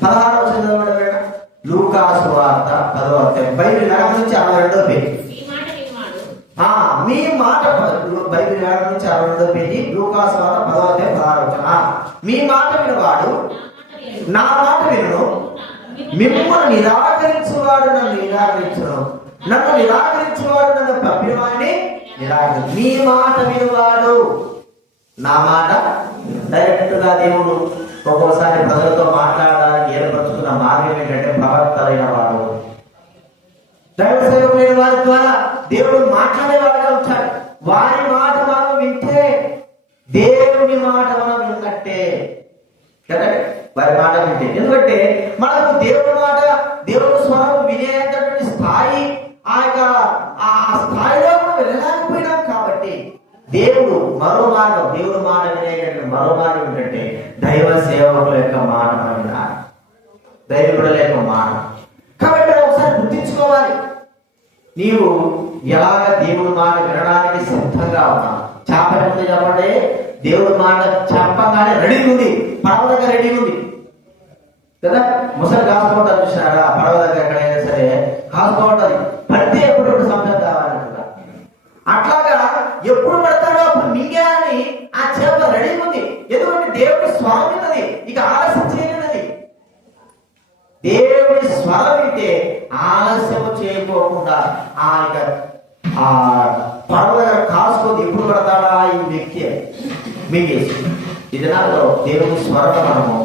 16వ వచనం. లూకా సువార్త 10వ అధ్యాయం బైబిల్ నగరం నుంచి 62వ పేజీ. మీ మాట బైబిల్ నగరం నుంచి 62వ పేజీ, లూకా సువార్త 10వ అధ్యాయం 16వ వచనం. మీ మాట వినవాడు నా మాట విను, మిమ్మల్ని నిరాకరించువాడు నన్ను నిరాకరించును, నన్ను నిరాకరించువాడు నన్ను పంపినవాడిని నిరాకరించు. మీ మాట వినవాడు నా మాట. డైరెక్ట్ గా దేవుడు ఒక్కోసారి ప్రజలతో మాట్లాడడానికి ఏర్పరచుకున్న మార్గం ఏంటంటే ప్రవక్తలైన వాడు, దైవ సేవకులైన వారి ద్వారా దేవుడు మాట్లాడేవాడుగా ఉంటాడు. వారి మాట మనం వింటే దేవుని మాట మనం విన్నట్టే కదా. వారి మాట వింటే, ఎందుకంటే మనకు దేవుడి మాట, దేవుడి స్వరం వినేటటువంటి స్థాయి ఆ స్థాయిలో మనం వెళ్ళలేకపోయినాం. కాబట్టి దేవుడు మరో మార్గం, దేవుడు మాట వినేటటువంటి మరో మార్గం ఏంటంటే దైవ సేవకుల యొక్క మాట మనం వినాలి, దైవకుల యొక్క మాట. కాబట్టి ఒకసారి గుర్తించుకోవాలి, నీవు ఎలాగ దేవుడి మాట వినడానికి సిద్ధంగా ఉన్నావు. చేప ముందు చెప్పండి, దేవుడి మాట చెప్పగానే రెడీ ఉంది, పడవ దగ్గర రెడీ ఉంది కదా. ముసలి కాసుకోవటాలు చూసినారా, పడవ దగ్గర ఎక్కడైనా సరే కాసుకోవటాలి, పడితే ఎప్పుడు సమయం కావాలంట. అట్లాగా ఎప్పుడు పడతాడో అప్పుడు మింగేయాలని ఆ చేప రెడీ ఉంది. ఎందుకంటే దేవుడి స్వరం విన్నది, ఇక ఆలస్యం చేయనున్నది. దేవుడి స్వరం వింటే ఆలస్యం చేయకోకుండా ఆ పడవ దగ్గర కాసుకొని ఎప్పుడు పడతాడా ఈ వ్యక్తి మింగేసి. ఈ దినాల్లో దేవుడి స్వరం మనము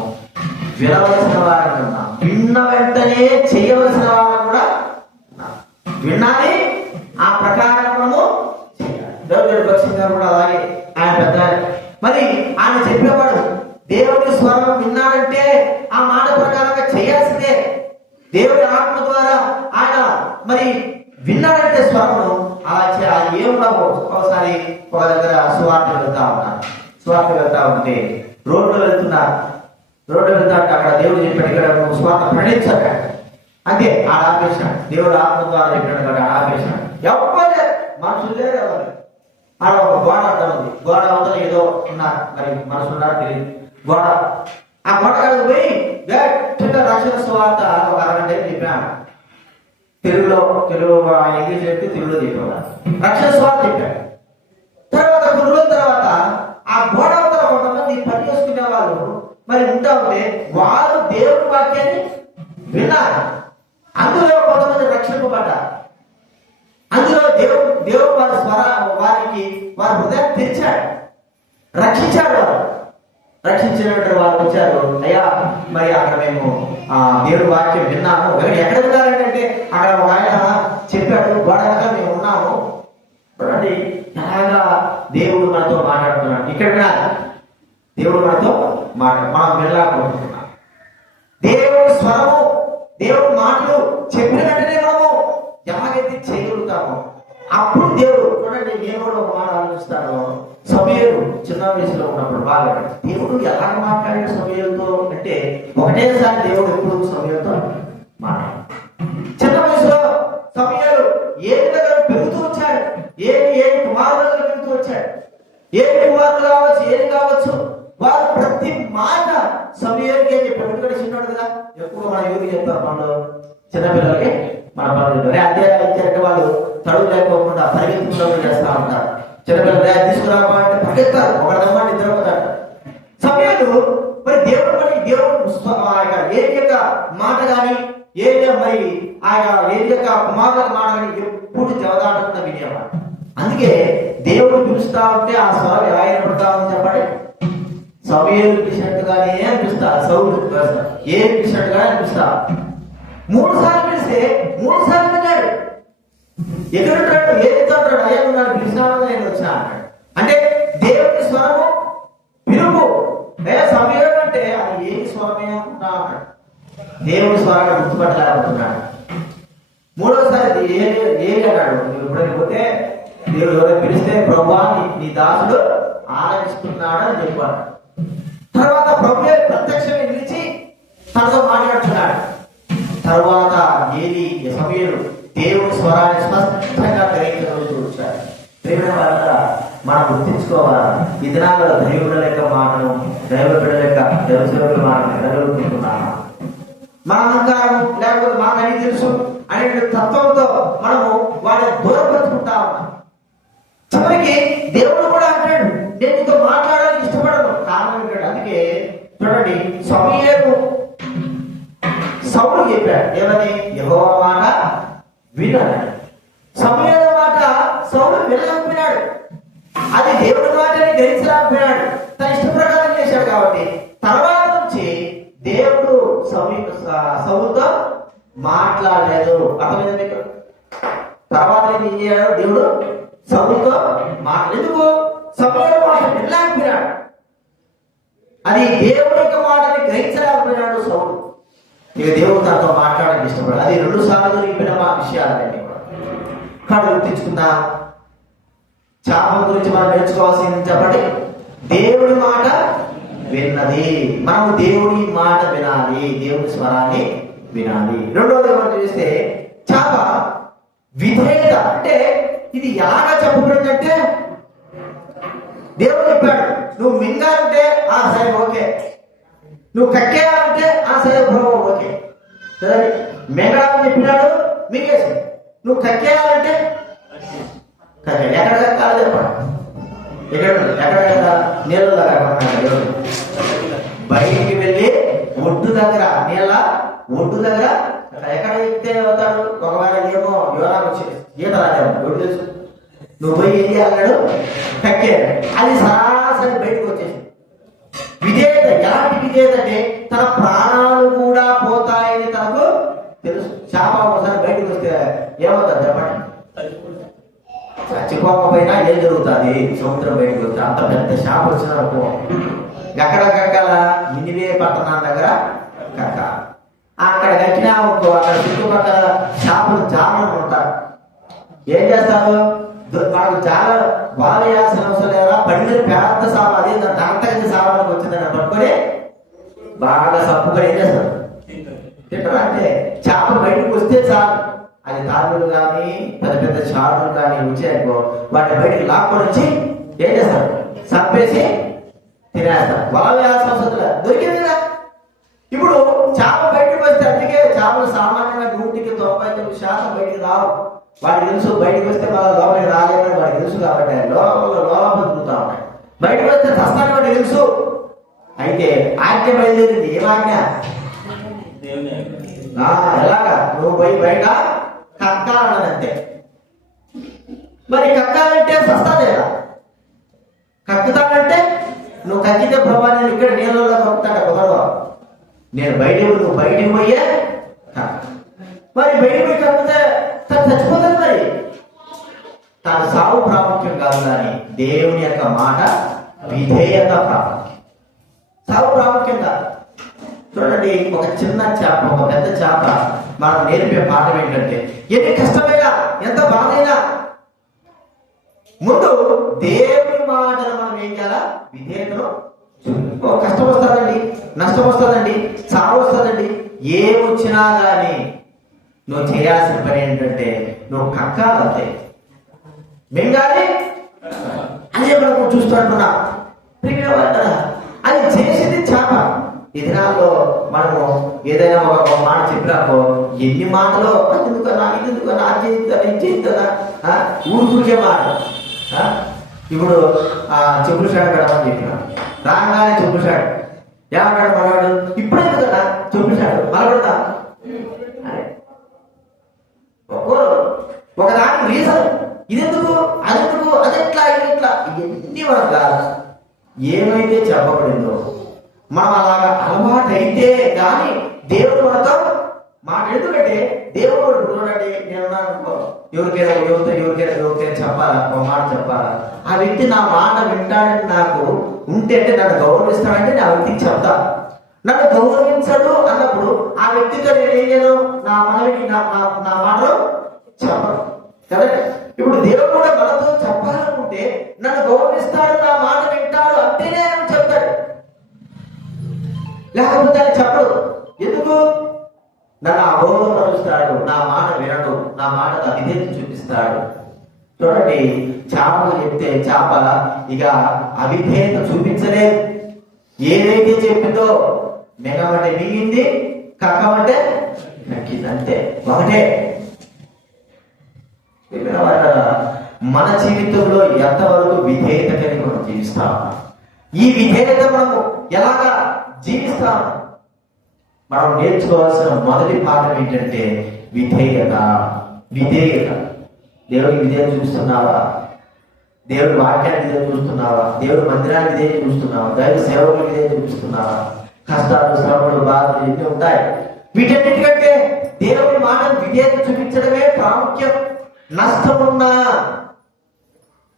వినవలసిన వారిని ఉన్నాం, విన్న వెంటనే చేయవలసిన వారిని కూడా విన్నాలి, ఆ ప్రకారం మనము చేయాలి. దేవుడి భక్తి గారు కూడా అలాగే ఆయన పెద్ద, మరి ఆయన చెప్పేవాడు దేవుడి స్వరం విన్నాడంటే ఆ మాట ప్రకారంగా చేయాల్సిందే. దేవుడి ఆత్మ ద్వారా ఆయన మరి విన్నాడంటే స్వరము అలా చేయాలి. ఏముండవు. ఒకసారి ఒక దగ్గర సువార్త వెళ్తా ఉంటే రోడ్డు వెళ్తా అక్కడ దేవుడు చెప్పాడు, ఇక్కడ నువ్వు స్వార్థ ప్రణించాడు అంతే. ఆడ ఆపేశాడు, దేవుడు ఆత్మ ద్వారా చెప్పాడు కదా, ఆపేశాడు. ఎవరు మనుషులే ఎవరు. ఆడ ఒక గోడ అంతా ఉంది, గోడ అవతల ఏదో ఉన్నారు, మరి మనుషులు ఉన్నారు తెలియదు. గోడ, ఆ గోడ కాదు పోయి గట్టిగా రక్షణ స్వార్థ ఒక 60 గంటలు చెప్పాను. తెలుగు ఇంగ్లీష్ చెప్తే తెలుగులో చెప్పాడు, రక్షణ స్వార్థ చెప్పాడు. తర్వాత కొన్ని రోజుల తర్వాత ఆ గోడ అవతల కొంతమంది పని చేసుకునే వాళ్ళు మరి ఉంటా ఉంటే వారు దేవుడి వాక్యాన్ని విన్నారు. అందులో కొంతమంది రక్షింపబడ్డారు. అందులో దేవుడు వారి హృదయం తెరిచాడు, రక్షించాడు. రక్షించినటువంటి వారు వచ్చారు, అయ్యా మరి అక్కడ మేము దేవుడి వాక్యం విన్నాము. ఎక్కడ విన్నారంటే అక్కడ ఒక ఆయన చెప్పాడు, గోడగా మేము ఉన్నాము. ఎలాగా దేవుడు మనతో మాట్లాడుతున్నాడు. ఇక్కడ వినాలి, దేవుడు మనతో మాట మనం వెళ్ళాలనుకుంటున్నాం. దేవుడి స్వరము, దేవుడి మాటలు చెప్పిన వెంటనే మనము ఎలాగైతే చేయగలుగుతామో అప్పుడు దేవుడు చూడండి. నేను కూడా ఒక మాట ఆలోచిస్తాను. సమూయేలు చిన్న వయసులో ఉన్నప్పుడు బాగా దేవుడు ఎలా మాట్లాడాడు సమూయేలుతో అంటే ఒకటేసారి దేవుడు ఎప్పుడు సమూయేలుతో మాట్లాడు. చిన్న వయసులో సమూయేలు ఏ విధంగా పెరుగుతూ వచ్చాడు, ఏ కుమారులు పెరుగుతూ వచ్చాడు, ఏ కుమారులు కావచ్చు, ఏది కావచ్చు, వారు ప్రతి మాట సమూయేలుకి ఏం చెప్పాడు. ఎందుకంటే చిన్నాడు కదా, ఎక్కువ మన యూరికి చెప్తారు పనులు, చిన్నపిల్లలకి మన పనులు అదే ఇచ్చారంటే వాళ్ళు తడుగు లేకోకుండా పరిగెత్తుకుంటూ చేస్తా ఉంటారు. చిన్నపిల్లలు తీసుకురావాలంటే పరిగెత్తారు, ఒకడమ్మంటే ఇద్దరు పోతాడు. సమూయేలు మరి దేవుడు ఏది యొక్క మాట కానీ మరి ఆయన ఏది యొక్క కుమారుల మాట కానీ ఎప్పుడు జవదాటకుండా వినేవాడు. అందుకే దేవుడు పిలుస్తా ఉంటే ఆ స్వరం ఎలా ఏర్పడతా ఉంది చెప్పండి. సమూయేలు పిలిచినట్టుగానే అనిపిస్తా, సౌలు ఏం పిలిచినట్టుగానే అనిపిస్తా. 3 సార్లు పిలిస్తే 3 సార్లు వెళ్ళాడు. ఎక్కడుంటాడు, ఏది అంటాడు, అయ్యా ఉన్నాడు, పిలిచినాను నేను వచ్చినా అన్నాడు. అంటే దేవుని స్వరము పిలుపు సమూయేలు అంటే అది ఏ స్వరమే అనుకుంటా అన్నాడు. దేవుని స్వరాన్ని గుర్తుపట్టలేకపోతున్నాడు. 3వసారి ఏది అన్నాడు, నువ్వు ఎప్పుడైనా పోతే దేవుడు ఎవరైనా పిలిస్తే ప్రభువా నీ దాసుడు ఆలకిస్తున్నాడు అని చెప్పాడు. తర్వాత ప్రభువే ప్రత్యక్షంగా నిలిచి తనతో మాట్లాడుతున్నాడు. తర్వాత ఏది సమూయేలు దేవుని స్వరాన్ని స్పష్టంగా గ్రహించగలుగుతూ వచ్చాడు. ప్రేమ వల్ల మనం గుర్తించుకోవాలా, ఈ దినాల్లో దైవుల లెక్క మాటను, దైవ బిడ్డ లెక్క దేవసేవకుల మాటను ఎదగలుగుతున్నామా? మన అహంకారం లేకపోతే మాకు అని తెలుసు అనే తత్వంతో మనము వాడిని దూరపరుచుకుంటా ఉన్నాం. చివరికి దేవుడు కూడా అంటాడు, నేను నీతో మాట్లాడాలని ఇష్టపడను. కారణం ఏంటంటే అందుకే చూడండి, సమూయేలు సౌలు చెప్పాడు ఏమని, యెహోవా మాట వినాలి. సమూయేలు మాట సౌలు వినలేకపోయినాడు. అది దేవుడి మాటని గ్రహించలేకపోయినాడు. తన ఇష్ట ప్రకారం చేశాడు. కాబట్టి తర్వాత నుంచి దేవుడు సౌలుతో మాట్లాడలేదు. అర్థమైంది మీకు? తర్వాత ఏం చేయాడు దేవుడు సౌలుతో ఎందుకు సమూయేలు మాట వినలేకపోయినాడు. అది దేవుడి యొక్క మాటని గ్రహించలేకపోయినాడు సౌలు. ఇక దేవుడు తనతో మాట్లాడడానికి ఇష్టపడాలి. అది 2 సార్లు జరిగిన మా విషయాలన్నీ కూడా కళ్ళు గుర్తించుకుందా. చేపల గురించి మనం నేర్చుకోవాల్సింది చెప్పండి, దేవుడి మాట విన్నది. మనము దేవుడి మాట వినాలి, దేవుడి స్వరాన్ని వినాలి. రెండవది మనం చూస్తే చేప విధేయత. అంటే ఇది ఎలాగా చెప్పబడిందంటే దేవుడు చెప్పాడు, నువ్వు మింగాలంటే సరే ఓకే, నువ్వు కక్కేయాలంటే సరే బ్రో ఓకే. మింగడాలని చెప్పినాడు, మింగేసి. నువ్వు కక్కేయాలంటే ఎక్కడ కక్కాలో చెప్పాడు. ఎక్కడ నీళ్ళ దగ్గర, బయటికి వెళ్ళి ఒడ్డు దగ్గర, నీళ్ళ ఒడ్డు దగ్గర ఎక్కడ ఎక్కితే అవుతాడు. ఒకవేళ ఏమో యువరాకు వచ్చి ఈత రాజాము ఒడ్డు తెలుసు, నువ్వు పోయి ఏం చేయాలన్నాడు, కక్కే. అది సరాసరి బయటకు వచ్చేసి. విధేయత ఎలాంటి విధేయత అంటే తన ప్రాణాలు కూడా పోతాయని తనకు తెలుసు. చేప ఒకసారి బయటకు వస్తే ఏమవుతుంది చెప్పండి, చచ్చిపోకపోయినా ఏం జరుగుతుంది, సముద్రం బయటకు వస్తే అంత పెద్ద చేప వచ్చినప్పుడు ఎక్కడ కక్కాల, నినివే పట్టణం దగ్గర కక్క. అక్కడ కట్టినా అక్కడ చుట్టుపక్కల చేపలు జామలు ఉంటారు. ఏం చేస్తారు, మనకు చాలా వాళ్ళు వేయాల్సిన అవసరం లేదా, పడిన పెద్ద సామాన్ అది దంతగతి సామాన్లకు వచ్చిందని పట్టుకొని బాగా సప్పుకొని ఏం చేస్తారు, తింటారు. అంటే చేప బయటకు వస్తే చాలు, అది తాగులు కానీ పెద్ద పెద్ద చారులు కానీ వచ్చాయనుకో వాటిని బయటకు లాక్కొని వచ్చి ఏం చేస్తారు, చంపేసి తినేస్తారు. వాళ్ళు వేయాల్సిన అవసరం లేదు, దొరికింది కదా. ఇప్పుడు చేప బయటకు వస్తే, అందుకే చేపలు సామాన్యంగా 99% బయటికి రావు. వాడికి తెలుసు బయటకు వస్తే వాళ్ళ లోపలికి రాలేదని వాడికి తెలుసు. కాబట్టి లోపల తిరుగుతా ఉంటాయి. బయటకు వస్తే చస్తాను వాడికి తెలుసు. అయితే ఆజ్ఞ బయలుదేరింది. ఏమాజ్ఞ? ఎలాగా, నువ్వు పోయి బయట కక్కాలన్నదంతే. మరి కక్కాలంటే చస్తా లేదా? కక్కుతానంటే నువ్వు కక్కితే ప్రభా నేను ఇక్కడ నీళ్ళలో కక్కుతాడ కుదరవా, నేను నువ్వు బయటికి పోయే. మరి బయటికి పోయి కక్కితే తను చచ్చిపోతుంది. మరి తన సావు ప్రాముఖ్యం కాదు కానీ దేవుని యొక్క మాట విధేయత ప్రాముఖ్యం. చాలా ప్రాముఖ్యంగా చూడండి. ఒక చిన్న చేప, ఒక పెద్ద చేప మనం నేర్పే పాఠం ఏంటంటే, ఎన్ని కష్టమైనా ఎంత బాధైనా ముందు దేవుని మాటలు మనం ఏం చేయాలా? విధేయతను. కష్టం వస్తుందండి, నష్టం వస్తుందండి, సాగు వస్తుందండి, ఏమొచ్చినా కానీ నువ్వు చేయాల్సిన పని ఏంటంటే నువ్వు కక్కాలంతే, మింగాలి. అదే మనం చూస్తున్నా అది చేసింది చేప. ఈ దినాల్లో మనము ఏదైనా ఒక మాట చెప్పినాకో ఎన్ని మాటలో అది ఎందుకన్నా, ఇది ఎందుకన్నా, అది చేయిద్దా, ఇది చేయిద్దా, ఊరుకురికే మాట. ఇప్పుడు చెప్పులు షాడ్ కడమని చెప్పిన రాగానే చెప్పులు షాడ్ ఏమంటాడు మనవాడు, ఇప్పుడే కదా చెప్పులు షాడ్ మలబడతా ఒకదానికి రీజన్, ఇదెందుకు, అదెందుకు, అదెట్లా, ఇది ఇట్లా, ఇవన్నీ మనకు కాదు. ఏమైతే చెప్పబడిందో మనం అలాగా అలవాటు అయితే కానీ దేవుడు మనతో మాట. ఎందుకంటే దేవుడు చూడండి, నేను ఎవరికైనా చెప్పాలా, ఒక మాట చెప్పాలా, ఆ వ్యక్తి నా మాట వింటాడని నాకు ఉంటే, అంటే నన్ను గౌరవిస్తాడంటే నేను ఆ వ్యక్తికి చెప్తా. నన్ను గౌరవించడు అన్నప్పుడు ఆ వ్యక్తితో నేను ఏం చేయను, నా మనకి నా మాటలు చెప్పను కదండి. ఇప్పుడు దేవుడు కూడా మనతో చెప్పాలనుకుంటే నన్ను గౌరవిస్తాడు, నా మాట వింటాడు అంటేనే ఆయన చెప్తాడు, లేకపోతే ఆయన చెప్పడు. ఎందుకు? నన్ను అగౌరవపరుస్తాడు, నా మాట వినడు, నా మాటకు అవిధేయత చూపిస్తాడు. చూడండి, చేపలు చెప్తే చేప ఇక అవిధేయత చూపించలేదు. ఏదైతే చెప్పిందో మెగమంటే మిగింది, కక్కమంటే కక్కింది, అంతే, ఒకటే. మన జీవితంలో ఎంతవరకు విధేయత కలిగి మనం జీవిస్తాం? ఈ విధేయత మనము ఎలాగా జీవిస్తాం? మనం నేర్చుకోవాల్సిన మొదటి పాఠం ఏంటంటే విధేయత. విధేయత. దేవుడికి విధేయత చూస్తున్నావా? దేవుడి వాక్యాన్ని విధేయత చూస్తున్నావా? దేవుడి మందిరాన్ని విధేయత చూస్తున్నావా? దైవ సేవకులు విధేయత చూస్తున్నావా? కష్టాలు, శ్రమలు, బాధలు ఎన్ని ఉంటాయి. వీటన్నిటికంటే దేవుడి మాటను విధేయత చూపించడమే ప్రాముఖ్యం.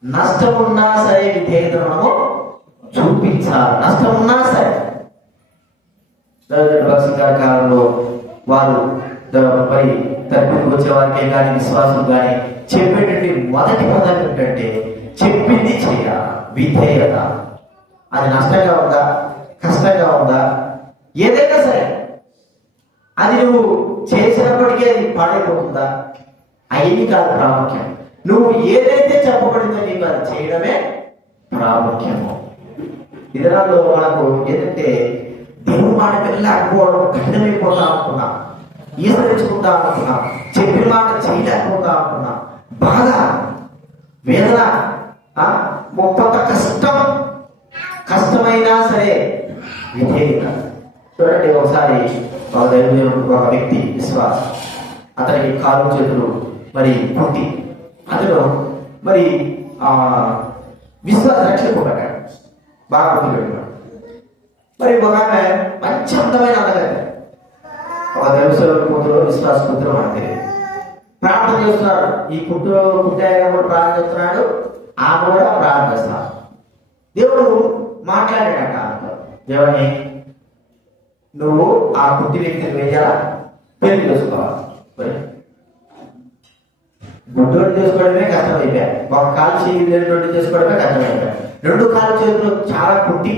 నష్టమున్నా సరే విధేయత మనము చూపించాలి. నష్టమున్నా సరే. కాలంలో వారు మరి తరపుకి వచ్చే వారికే కానీ విశ్వాసం కానీ చెప్పేటటువంటి మొదటి పదం ఏంటంటే చెప్పింది చేయాలి. విధేయత. అది నష్టంగా ఉందా, కష్టంగా ఉందా, ఏదైనా సరే అది నువ్వు చేసినప్పటికీ అది పాడైపోతుందా, అయ్యి కాదు ప్రాముఖ్యం. నువ్వు ఏదైతే చెప్పబడిందో నీకు అది చేయడమే ప్రాముఖ్యము. ఇతరాల్లో మనకు ఏంటంటే దేవుడు మాట వెళ్ళలేకపోవడం కఠినమైపోతా అనుకున్నా, ఈసరించుకుంటా అనుకున్నా, చెప్పిన మాట చేయలేకపోతా అనుకున్నా, బాధ, వేదన, కొంత కష్టమైనా సరే విధేయత. చూడండి, ఒకసారి ఒక వ్యక్తి విశ్వాసం, అతనికి కాలు చేతులు మరి పుట్టి అతను మరి విశ్వాస రక్షింపబడ్డాడు, బాగా గుర్తుపెట్టాడు. మరి ఒక ఆమె మంచి అందమైన అందగది, ఒక దైవసేవ కూతురు, విశ్వాస కూతురు మనకి ప్రార్థన చేస్తున్నాడు. ఈ కూతురు పుట్టాయని కూడా ప్రార్థన చేస్తున్నాడు, ఆమె కూడా ప్రార్థన చేస్తున్నాడు. దేవుడు మాట్లాడాడట ఆమెతో, దేవుని నువ్వు ఆ పుట్టి వ్యక్తిని వేయాలా, పెళ్లి చేసుకోవాలి. గుడ్డోడు చేసుకోవడమే కష్టమైపోయా, ఒక కాలు చేయి రెండు చేసుకోవడమే కష్టమైపోయా, రెండు కాలు చేతులు చాలా కుట్టి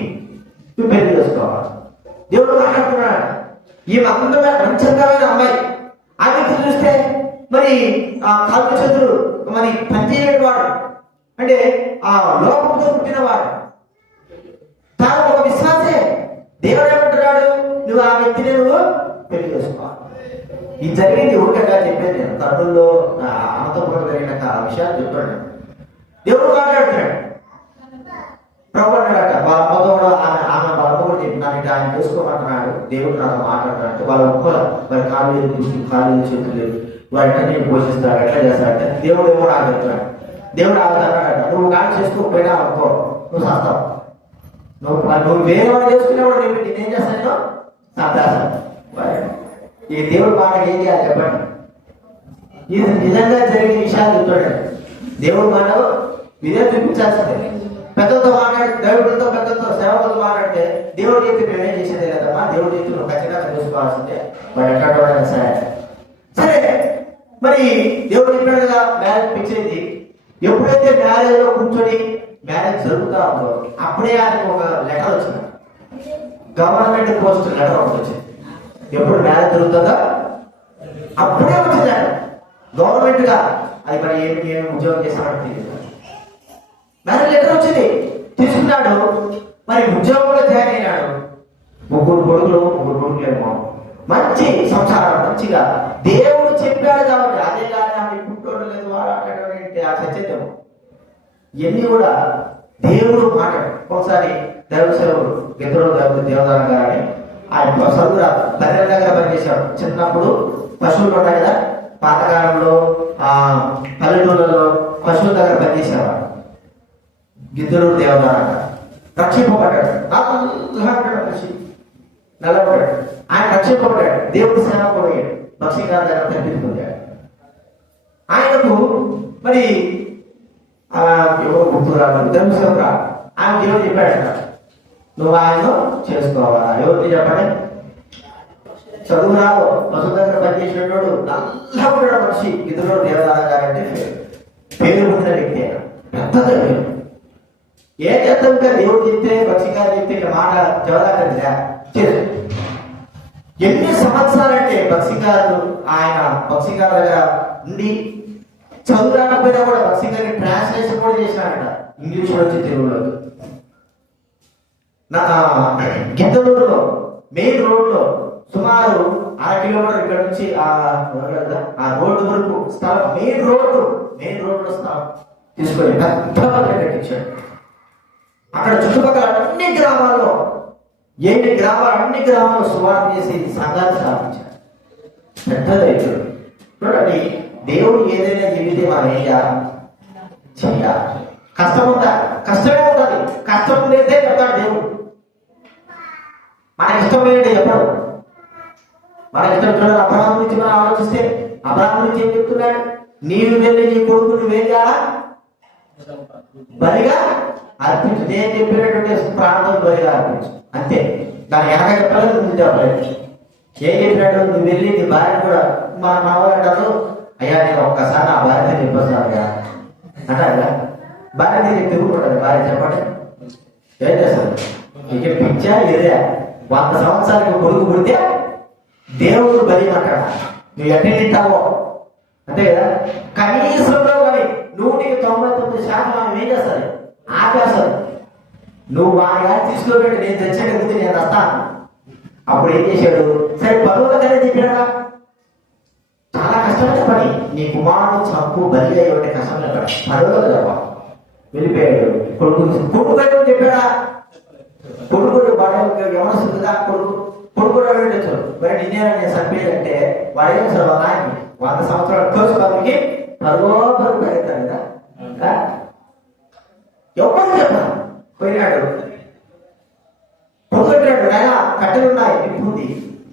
నువ్వు పెళ్లి చేసుకోవాలి. దేవుడు మాట్లాడుతున్నాడు. ఈ అందమైన మంచి అందమైన అమ్మాయి, ఆమె చూస్తే మరి ఆ కాలు చేతులు మరి పనిచేయని వాడు, అంటే ఆ లోకంతో పుట్టినవాడు, తాను ఒక విశ్వాసే. దేవుడు ఏమంటున్నాడు, నువ్వు ఆ వ్యక్తిని నువ్వు పెళ్లి చేసుకోవాలి. ఇది జరిగింది ఊరికగా చెప్పాను నేను, కర్నూలులో అనంతపురం జరిగిన విషయాలు చెప్తాడు. దేవుడు మాట్లాడుతున్నాడు. ప్రభు అన్నాడట, వాళ్ళ అమ్మతో కూడా ఆమె వాళ్ళ కూడా చెప్పినాను, ఆయన చేసుకోమంటున్నాడు, దేవుడు నాతో మాట్లాడుతున్నాడు. వాళ్ళ ఒక్క వారి కాళ్ళు చేతులు లేదు, వారిని నేను పోషిస్తాడు, ఎట్లా చేస్తాడంటే దేవుడు ఏమో నాకు చెప్తున్నాడు. దేవుడు అన్నాడట, నువ్వు కానీ చేసుకోకపోయినా అనుకో నువ్వు చేస్తావు, నువ్వు వేరే వాడు చేసుకునేవాడు నేనేం చేస్తాను, సంతాసం. ఈ దేవుడు మాట ఏం చేయాలి చెప్పండి? ఇది నిజంగా జరిగిన విషయాలు చెప్తాడు. దేవుడు మాట ఇదే చూపించాల్సిందే. పెద్దలతో మాట్లాడి, దేవుడితో పెద్దలతో సేవకులతో మాట్లాడితే దేవుడు చెప్తే మేమేం చేసేదే కదమ్మా, దేవుడు చెప్తే నువ్వు ఖచ్చితంగా చూసుకోవాల్సిందే, మరి ఎట్లాంటి సరే సరే. మరి దేవుడు చెప్పాడు కదా మ్యారేజ్ ఫిక్స్ అయింది. ఎప్పుడైతే మ్యారేజ్ లో కూర్చొని మ్యారేజ్ జరుగుతా ఉందో అప్పుడే ఆయనకు ఒక లెటర్ వచ్చింది, గవర్నమెంట్ పోస్ట్ లెటర్ ఒకటి వచ్చింది. ఎప్పుడు మ్యారేజ్ జరుగుతుందో అప్పుడే వచ్చింది గవర్నమెంట్ గా. అది మరి ఏమి ఉద్యోగం చేస్తామని తెలియదు. మ్యారేజ్ లెటర్ వచ్చింది, తీసుకున్నాడు. మరి ఉద్యోగంలో జాయిన్ అయినాడు. ముగ్గురు కొడుకులేమో, మంచి సంసారం మంచిగా దేవుడు చెప్పాడు కాబట్టి. అదే కానీ ఆమె పుట్టోడు లేదు వాడు అంటే ఆ చచ్చేదేమో. ఇవన్నీ కూడా దేవుడు మాట్లాడు. ఒకసారి దైవ సేవకుడు గిద్దరు దేవదాన గారని ఆయన సరుకురా బర్రెల దగ్గర పనిచేశాడు. చిన్నప్పుడు పశువులు ఉన్నాయి కదా, పాతకాలంలో పల్లెటూళ్ళలో పశువుల దగ్గర పనిచేసేవాడు. గిద్దరు దేవదాన రక్షింపబడ్డాడు. నల్లబడ్డాడు. ఆయన రక్షింపబడ్డాడు. దేవుడి సేవకుడు అయ్యాడు. బక్సింగ్ గారి దగ్గర తండ్రి పొందాడు. ఆయనకు మరి ఎవరు గుర్తురాడు ధర్మసేవరా ఆయన దేవుడు చెప్పాడట, నువ్వు ఆయన చేసుకోవాలా. ఎవరికి చెప్పండి? చదువు రాదు, పశువు దగ్గర పనిచేసినోడు నల్లగా ఉన్నాడు మనిషి. ఇతరుడు దేవదాన గారంటే పేరు పొందిన వ్యక్తి ఆయన, పెద్దగా ఏ చేతంగా దేవుడు చెప్తే బక్సింగ్ గారు చెప్తే ఇక మాట జవదాకండి చేసు. ఎన్ని సంవత్సరాలంటే బక్సింగ్ గారు ఆయన బక్సింగ్ గారి దగ్గర ఉండి చదువు రాకపోయినా కూడా బక్సింగ్ గారికి ట్రాన్స్లేషన్ కూడా చేశాడట, ఇంగ్లీష్ వచ్చి తెలుగులో. గిద్దలూరులో మెయిన్ రోడ్ లో సుమారు 1/2 కిలోమీటర్ ఇక్కడ నుంచి ఆ రోడ్డు వరకు స్థలం, మెయిన్ రోడ్ లో స్థలం తీసుకొని కట్టించాడు. అక్కడ చుట్టుపక్కల అన్ని గ్రామాల్లో అన్ని గ్రామాల్లో సువార్త చేసి సంఘాన్ని స్థాపించాడు. పెద్దదైతే చూడండి, దేవుడు ఏదైనా చెబితే మనం ఏం చేయాలి? కష్టం ఉందా? కష్టమే ఉంటుంది. కష్టం ఉండేదే చెప్తాడు దేవుడు. మనకి ఇష్టం ఏంటి చెప్పడు. మనకి ఇష్టం చూడాలి. అబ్రహాం గురించి మనం ఆలోచిస్తే అబ్రహాం గురించి ఏం చెప్తున్నాడు? నీవు వెళ్ళి నీ కొడుకు నువ్వేం చేయాలా? బలిగా అర్పించు. నేను చెప్పినటువంటి ప్రాణం బలిగా అర్పించు, అంతే. దాని వెనక చెప్పలేదు, ముందు చెప్పలేదు. ఏం చెప్పినాడు? నువ్వు వెళ్ళి నీ భార్య కూడా మా వాళ్ళు అంటారు, అయ్యా నేను ఒక్కసారి నా భార్య చెప్పేస్తాను కదా అంటారు. భార్య నేను తిరుగుతుంటాను. భార్య చెప్పండి ఏం చేస్తాను? ఇక పిచ్చా ఇదే 100 సంవత్సరాలకు కొడుకు పుడితే దేవుడు బలి అంటాడు. నువ్వు ఎట్టి తింటావో అంతే కదా. కనీసంలో కానీ 199% ఆమె ఏం చేస్తుంది? ఆపేస్తుంది. నువ్వు వారి గారి తీసుకోబెట్టి నేను తెచ్చాక ముందు నేను వస్తాను. అప్పుడు ఏం చేశాడు? సరే పరువులకనే చెప్పాడా? చాలా కష్టమైన పని. నీ కుమారుడు చంపు బలి అయ్యే కష్టమైన పని. పరువులకు చెప్పాలి. వెళ్ళిపోయాడు. కొడుకు చెప్పాడా? కొడుకుడు ఎవరొస్తుందిగా కొడుకు మరి నిన్నేనా నేను చంపేదంటే వాడేం సార్ వాళ్ళ ఆయన 100 సంవత్సరాల కోసం వాళ్ళకి పరువు పెడతాడు కదా. ఎవరు చెప్పాలి? పోయినాడు. కొడుకుంటాడు, ఆయన కట్టెలు ఉన్నాయి, నింపుంది.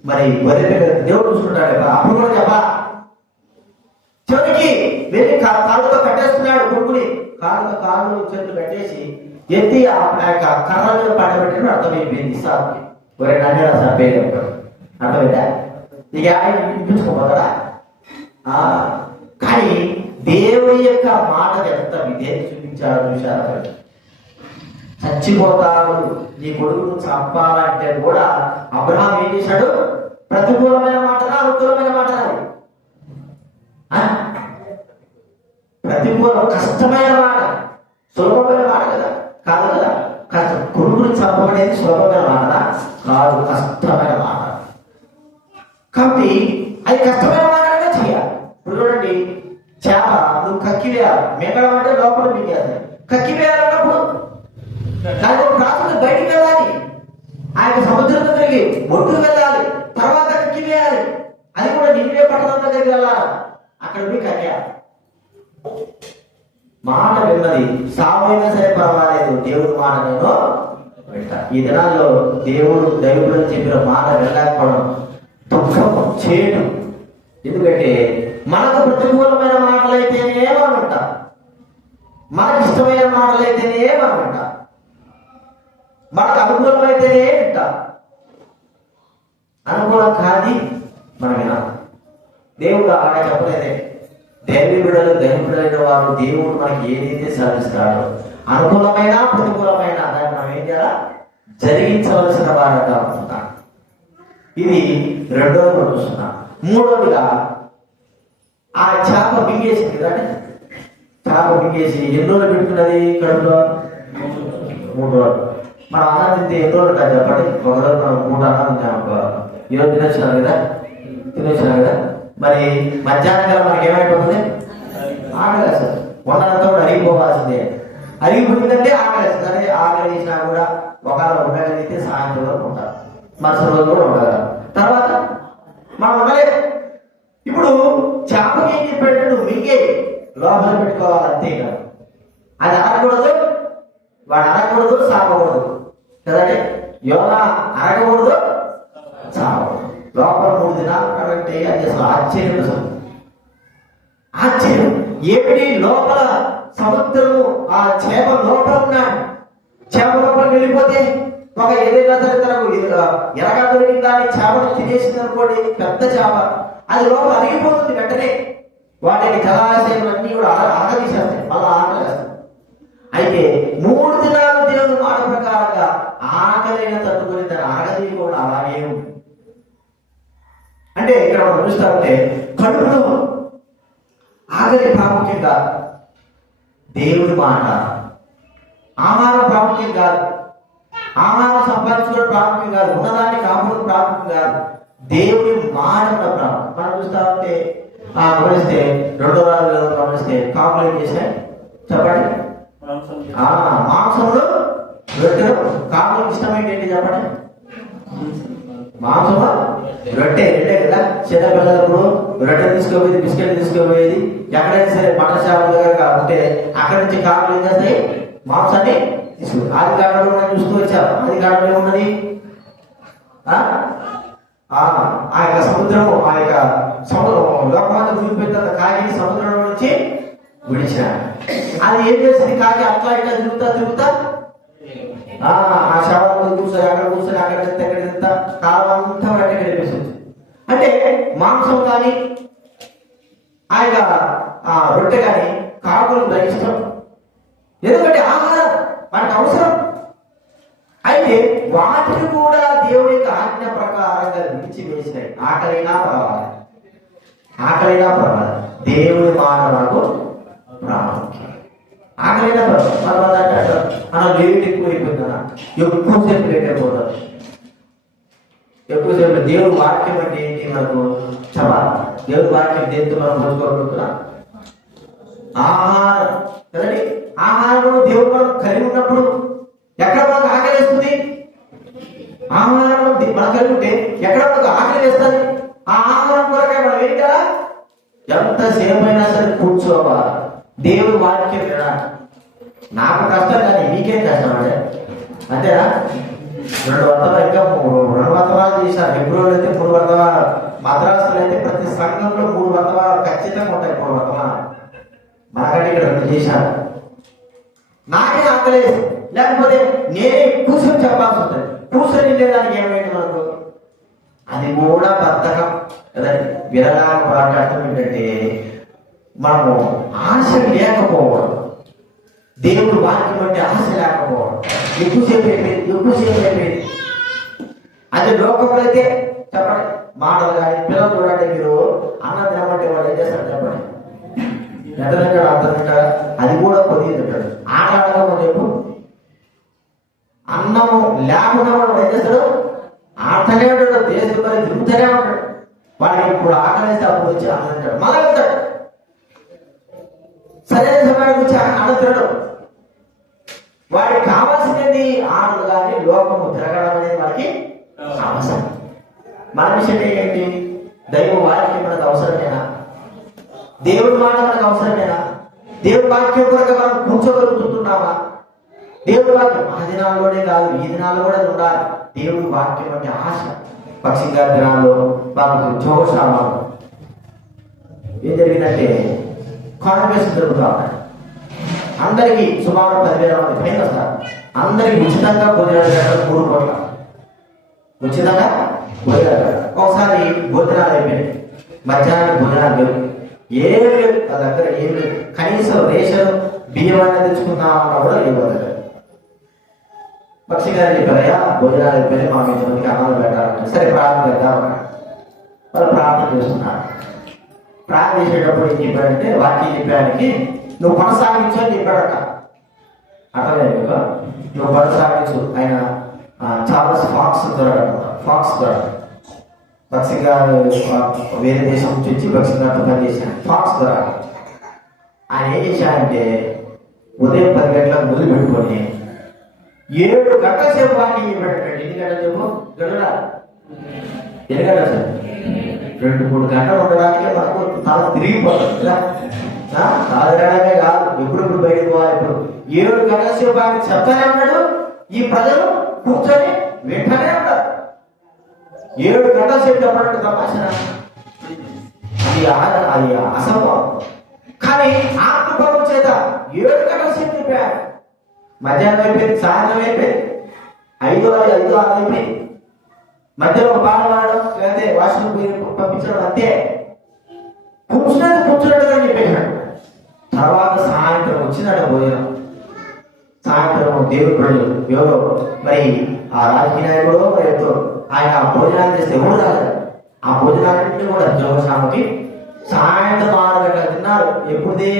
మరి దేవుడు చూసుకుంటాడు కదా. అప్పుడు కూడా చెప్పా. చివరికి వెళ్ళి కాళ్ళతో కట్టేస్తున్నాడు కొడుకుని. కాళ్ళు చేతులు కట్టేసి ఎత్తి ఆ యొక్క కర్ర మీద పడబెట్టిన అర్థమైపోయింది. ఇస్తాను ఒరే నన్ను చంపేది అర్థమైందా? ఇక ఆయన వినిపించుకోపోతాడా? కానీ దేవుడి యొక్క మాట ఎంత విధేయత చూపించాడో చూశారు. చచ్చిపోతాడు నీ కొడుకును చంపాలంటే కూడా అబ్రహాం ఏం చేశాడు? ప్రతికూలమైన మాటనా అనుకూలమైన మాటనా? ప్రతికూల కష్టమైన మాట, సులభమైన మాట కదా కాదు కదా. కష్టం. కొడుకును చంపబడేది సులభమైన మాట కాదు, కష్టమైన మాట. కాబట్టి అది కష్టమైన మాట చేయాలి. ఇప్పుడు చూడండి, చేప నువ్వు కక్కి వేయాలి. మింగడం అంటే లోపల మింగేది. కక్కి వేయాలన్నప్పుడు దానికి ఒక ప్రాసెస్, బయటికి వెళ్ళాలి. ఆయన సముద్రం దగ్గరికి ఒడ్డు వెళ్ళాలి, తర్వాత కక్కి వేయాలి. అది కూడా నిన్నే పట్టణం దగ్గరికి వెళ్ళాలి. అక్కడ పోయి కక్కేయాలి. మాట విన్నది సామైనా సరే పర్వాలేదు, దేవుడు మాట నేను వింటా. ఈ దినాల్లో దేవుడు దైవుడు చెప్పిన మాట వెళ్ళకపోవడం దుఃఖం చేయడం. ఎందుకంటే మనకు ప్రతికూలమైన మాటలైతేనే మనం వింటాం, మనకు ఇష్టమైన మాటలైతేనే మనం వింటాం, మనకు అనుకూలమైతేనే వింటాం. అనుకూలం కాదు మనకి. దేవుడు అలాగే చెప్పలేదే. దేవి బిడ్డలు బిడ్డలైన వారు దేవుడు మనకి ఏదైతే సాధిస్తాడో అనుకూలమైన ప్రతికూలమైన దాన్ని మనం ఏం చేయాలా, జరిగించవలసిన వారంగా ఉంటున్నాం. ఇది రెండోది చూస్తున్నాం. మూడోదిగా ఆ చేప మింగేసింది కదండి. చేప మింగేసి ఎన్ని రోజులు పెట్టుకున్నది కడుపులో? 3 రోజులు. మనం అన్నం తింటే ఎన్ని రోజులు కాదు చెప్పండి? ఒక రోజు మనం 3 అన్నం తిన్నాం. ఈరోజు తినొచ్చినాం కదా, కదా. మరి మధ్యాహ్నం కల్లా మనకి ఏమైపోతుంది? ఆకలేస్తుంది. వంటలతో కూడా అరిగిపోవాల్సిందే. అరిగిపోయిందంటే ఆకలేస్తుంది. అదే ఆకలి వేసినా కూడా ఒకవేళ ఉండగలిగితే సాయంత్రం వరకు ఉంటారు, మరుసటి రోజు కూడా ఉండగలరు. తర్వాత మనం ఉండలేదు. ఇప్పుడు చేపకి ఏం చెప్పాడు? నువ్వు మింగే లోపల పెట్టుకోవాలంతే కాదు. అది అరగకూడదు, వాడు అరగకూడదు, సాగకూడదు కదండి. యోగా అరగకూడదు, సాగకూడదు. లోపల 3 దినాలు అంటే అది అసలు ఆశ్చర్యం. అసలు ఆశ్చర్యం ఏమిటి? లోపల సముద్రము ఆ చేప లోపల ఉన్నాడు. చేప లోపల వెళ్ళిపోతే ఒక ఏదైనా సరే తనకు ఎరగా దొరికిన దాన్ని చేపను తినేసింది అనుకోండి, పెద్ద చేప, అది లోపల అరిగిపోతుంది వెంటనే. వాటికి జలాశయాలన్నీ కూడా ఆకలిసేస్తాయి, మళ్ళీ ఆకలిస్తాయి. అయితే 3 దినాలు దేవుని మాట ప్రకారంగా ఆకలిని తట్టుకొని తన ఆకలి కూడా అలాగే ఉంది. అంటే ఇక్కడ మనం చూస్తామంటే కడుపులో ఆకలి ప్రాముఖ్యం కాదు, దేవుడి మాట. ఆహారం ప్రాముఖ్యం కాదు, ఆహారం సంపాదించుకోవడం ప్రాముఖ్యం కాదు, ఉన్నదాన్ని కాపుకోవడం ప్రాముఖ్యం కాదు, దేవుడి మాట ప్రాముఖ్యం. మనం చూస్తామంటే గమనిస్తే 2వ వారంలో గమనిస్తే కాపులు ఏం చేశాయి చెప్పండి? మాంసంలో రొట్టెలు. కాపులకు ఇష్టమైంది ఏంటి చెప్పండి? మాంసమా రొట్టె. రెండే కదా. చిన్న పిల్లలప్పుడు రొట్టె తీసుకోపోయేది, బిస్కెట్ తీసుకోపోయేది. ఎక్కడైనా సరే మటన్ షాప్ దగ్గర ఉంటే అక్కడి నుంచి కాపులు ఏం చేస్తాయి? మాంసాన్ని తీసుకు. ఆది కాలంలో మనం చూస్తూ వచ్చారు. ఆది కాలంలో ఏమున్నది? ఆ యొక్క సముద్రము, ఆ యొక్క సముద్రం లోకమంతా మునిగిపోయిన కాకి సముద్రంలో నుంచి విడిచిన. అది ఏం చేసింది? కాకి అట్లా ఇట్లా తిరుగుతా ఆ శవాల కూర్చొని అక్కడ కూర్చొని అక్కడ ఎక్కడ కాలంతా బయట కనిపిస్తుంది. అంటే మాంసం కానీ ఆ యొక్క రొట్టె కానీ కాకులకు ఇష్టం. ఎందుకంటే ఆహారం వాటికి అవసరం. అయితే వాటిని కూడా దేవుడి యొక్క ఆజ్ఞ ప్రకారంగా విడిచివేసినాయి. ఆకలైనా పర్వాలేదు, దేవుడి మాట నాకు ప్రాముఖ్యం. ఆకలైనా పర్వాలేదు అంటే మనం లేట్ ఎక్కువ అయిపోయిందా? ఎక్కువసేపు లేట్ అయిపోతారు. ఎక్కువసేపు దేవుడి వాక్యం అంటే ఏంటి మనకు చెప్పాలి. దేవుడి వాక్యం దేంతో మనం పోల్చుకోగలుగుతున్నా? ఆహారం కదండి. ఆహారం దేవుడు మనం కలిగి ఉన్నప్పుడు ఎక్కడ మనకు ఆకలి వేస్తుంది? ఆహారం మనం కలిగి ఉంటే ఎక్కడ మనకు ఆకలి వేస్తుంది? ఆ ఆహారం కొరకే మనం ఏం కదా ఎంతసేపు అయినా సరే కూర్చోవాలి, దేవుడి వాక్యం వినాలి. నాకు కష్టం కానీ మీకేం కష్టం అంటే అంతేనా? 2 వర్తమాలు ఇంకా 2 వర్తమాలు చేశారు. ఫిబ్రవరి అయితే 3 వర్తమాలు, మద్రాసులో అయితే ప్రతి సంఘంలో 3 వర్తమాలు ఖచ్చితంగా ఉంటాయి. 3 వర్తమాలు మనకంటే ఇక్కడ 2 చేశారు. నాకే ఆకలి, లేకపోతే నేనే కూర్చొని చెప్పాల్సి ఉంటుంది. కూర్చొని వెళ్ళేదానికి ఏమైంది మనకు? అది కూడా బద్ధకం కదండి. వినడానికి పోరాటం ఏంటంటే మనము ఆశ లేకపోవడం, దేవుడు వాక్యం అంటే ఆశ లేకపోవడం, ఎక్కువసేపు అయిపోయింది. అదే లోకంలో అయితే చెప్పండి, మాటలు కానీ పిల్లలు చూడండి, మీరు అన్నం తినమంటే వాడు ఏం చేస్తాడు చెప్పండి? ఎంత తింటాడు? అంత తింటాడు. అది కూడా కొద్దిగా తింటాడు. ఆటలాడడం చెప్పు. అన్నము లేకుండా వాడు ఏం చేస్తాడు? ఆటనే ఉంటాడు, దేశం మరి తిరుగుతూనే ఉంటాడు. వాడికి ఇప్పుడు ఆకలిస్తే అప్పుడు వచ్చి అన్నం తింటాడు, మళ్ళీ వెళ్తాడు. సరైన సమయానికి వచ్చి అన్నం తినడం. వాడికి కావాల్సినది ఆటలు కానీ లోకము తిరగడం అనేది వాడికి అవసరం. మన విషయం ఏంటి? దైవ వాక్యం మనకు అవసరమేనా? దేవుడి మాట మనకు అవసరమేనా? దేవుడి వాక్యం కొరకు మనం కూర్చోగలుగుతున్నామా? దేవుడి వాక్యం ఆ దినాల్లోనే కాదు, ఈ దినాల్లో కూడా ఉండాలి. దేవుడి వాక్యం అంటే ఆశ. పక్షి గారి దినాల్లో వాళ్ళకు జోషాలు ఏం జరిగిందంటే కాన్వెన్షన్ జరుగుతూ ఉంటాయి. అందరికీ సుమారు 10,000 మంది పైన వస్తారు. అందరికి ఉచితంగా 3 కోట్ల ఉచితంగా భోజనాలు. ఒకసారి భోజనాలు అయిపోయినాయి, మధ్యాహ్నం భోజనాలు లేవు, ఏం లేదు ఆ దగ్గర, ఏం లేదు. కనీసం రేషన్ బియ్యం అనేది తెచ్చుకుందామన్నా కూడా లేవు దగ్గర. పక్షి గారు చెప్పారయ్యా భోజనాలు అయిపోయినాయి, మా ఇంతమందికి అన్నాలు పెట్టాలంటే సరే ప్రార్థన చేద్దామన్నా. వాళ్ళు ప్రార్థన చేస్తున్నారు. ప్రార్థన చేసేటప్పుడు ఏం చెప్పాడంటే వాక్యం చెప్పడానికి నువ్వు కొనసాగించు అని చెప్పాడట. అర్థలేదు కదా, నువ్వు కొనసాగించు. ఆయన చార్లెస్ ఫాక్స్ ద్వారా పక్షి గారు వేరే దేశం నుంచి వచ్చి పక్షి గారితో పనిచేశాను. ఫాక్స్ ద్వారా ఆయన ఏం చేశాడంటే ఉదయం 10 గంటలకు మొదలు పెట్టుకొని 7 గంటల సేపు వాకింగ్ చెప్పాడంటే. ఎన్ని గంటలు చెప్పు గడురా, ఎన్ని గంటలు సార్? 2-3 గంటలు ఉండడానికి మనకు తల తిరిగిపోతుంది కదా. సాధారణమే కాదు, ఎప్పుడెప్పుడు బయటకు పోవాలి. ఇప్పుడు 7 గంటల సేపు ఆయన చెప్తానే ఉన్నాడు, ఈ ప్రజలు కూర్చొని వింటనే ఉంటారు. 7 గంటల సేపు చెప్పాలంటే తమాషా, అది అసంభవం. కానీ ఆత్మభావం చేత 7 గంటల సేపు చెప్పారు. మధ్యాహ్నం అయిపోయింది, సాయంత్రం అయిపోయింది, 5-6 అయిపోయింది. మధ్యలో పాట పాడడం లేకపోతే వాష్రూమ్ పంపించడం అంతే. కూర్చున్నట్టుగా చెప్పేశాడు. తర్వాత సాయంత్రం వచ్చినట్టు భోజనం. సాయంత్రం దేవుడు ప్రజలు ఎవరో మరి ఆ రాజకీయ నాయకుడు మరి ఎంతో ఆయన భోజనాలు చేస్తే ఎవరు రాలేదు. ఆ భోజనాలన్నింటినీ కూడా జోగస్వామికి సాయంత్రం 6 గంటలకు తిన్నారు. ఎప్పుడుది?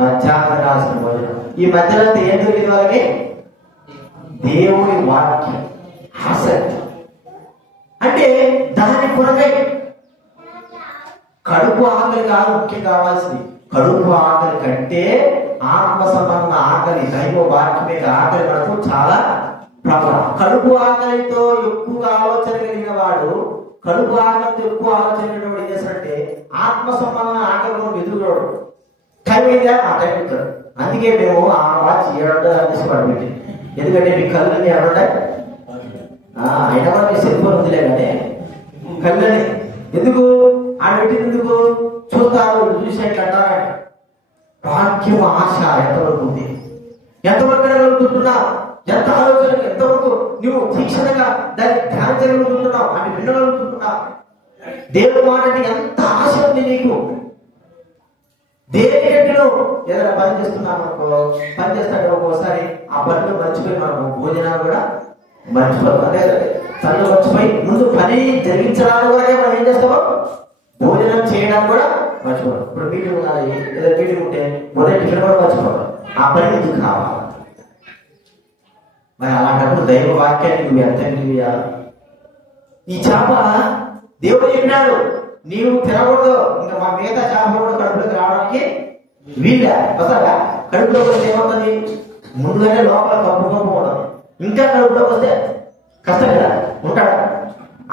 మధ్యాహ్నం రాసిన భోజనం. ఈ మధ్యలో ఏం దొరికింది వాళ్ళకి? దేవుని వాక్యం, ఆసక్తి. అంటే దాని కొరకై కడుపు ఆకలి కాదు ముఖ్యం కావాల్సింది. కడుపు ఆకలి కంటే ఆత్మ సంబంధ ఆకలి, దైవ వాక్యం మీద ఆకలి మనకు చాలా ప్రబలం. కడుపు ఆకలితో ఎక్కువ ఆలోచన కలిగిన వాడు, కడుపు ఆకలితో ఎక్కువ ఆలోచన కలిగిన వాడు ఏం చేస్తాడంటే ఆత్మ సంబంధ ఆకలి కూడా ఎదురుకోడు. టైం అయిందా? ఆ టైం ఇస్తాడు. అందుకే మేము ఆ వాచ్ 7 పడిపెట్టి, ఎందుకంటే మీ కళ్ళని ఎవరుంటాయి అయినా కూడా మీ సెల్ ఫోన్ ఉందిలే కానీ కళ్ళని ఎందుకు ఆడబెట్టింది? ఎందుకు చూస్తారు, చూసేట్లంటారా? వాక్యం ఆశ ఎంతవరకు ఉంది, ఎంతవరకు వినగలుగుతున్నావు, ఎంత ఆలోచన, ఎంతవరకు నువ్వు తీక్షణంగా దాన్ని ధ్యానించగలుగుతున్నావు, అని వినగలుగుతున్నావు. దేవుడు మాటని ఎంత ఆశ ఉంది నీకు. దేనికంటే ఏదైనా పని చేస్తున్నాం అనుకో, పని చేస్తాడు ఒక్కోసారి ఆ పనిలో మర్చిపోయి మనము భోజనాలు కూడా మర్చిపోతాం. అదే పనులు మర్చిపోయి ముందు పని జరిగించడానికి కూడా మనం ఏం చేస్తామో భోజనం చేయడానికి కూడా మర్చిపోతాం. ఇప్పుడు మీటింగ్ ఉండాలి, ఏదో మీటింగ్ ఉంటే మొదటి టిఫిన్ కూడా మర్చిపోతాం. ఆ పని ఎందుకు కావాలి? మరి అలాంటప్పుడు దైవ వాక్యాన్ని నువ్వు ఎంత చేయాలి? ఈ చేప దేవుడు చెప్పినాడు నీవు తినకూడదు, ఇంకా మా మిగతా చేపలు కూడా కడుపులోకి రావడానికి వీళ్ళ వస్తాడా? కడుపులోకి వస్తే ఏమవుతుంది? ముందుగానే లోపల కప్పుకోకపోవడం, ఇంకా కడుపులోకి వస్తే కష్టం కదా. ఉంటాడా?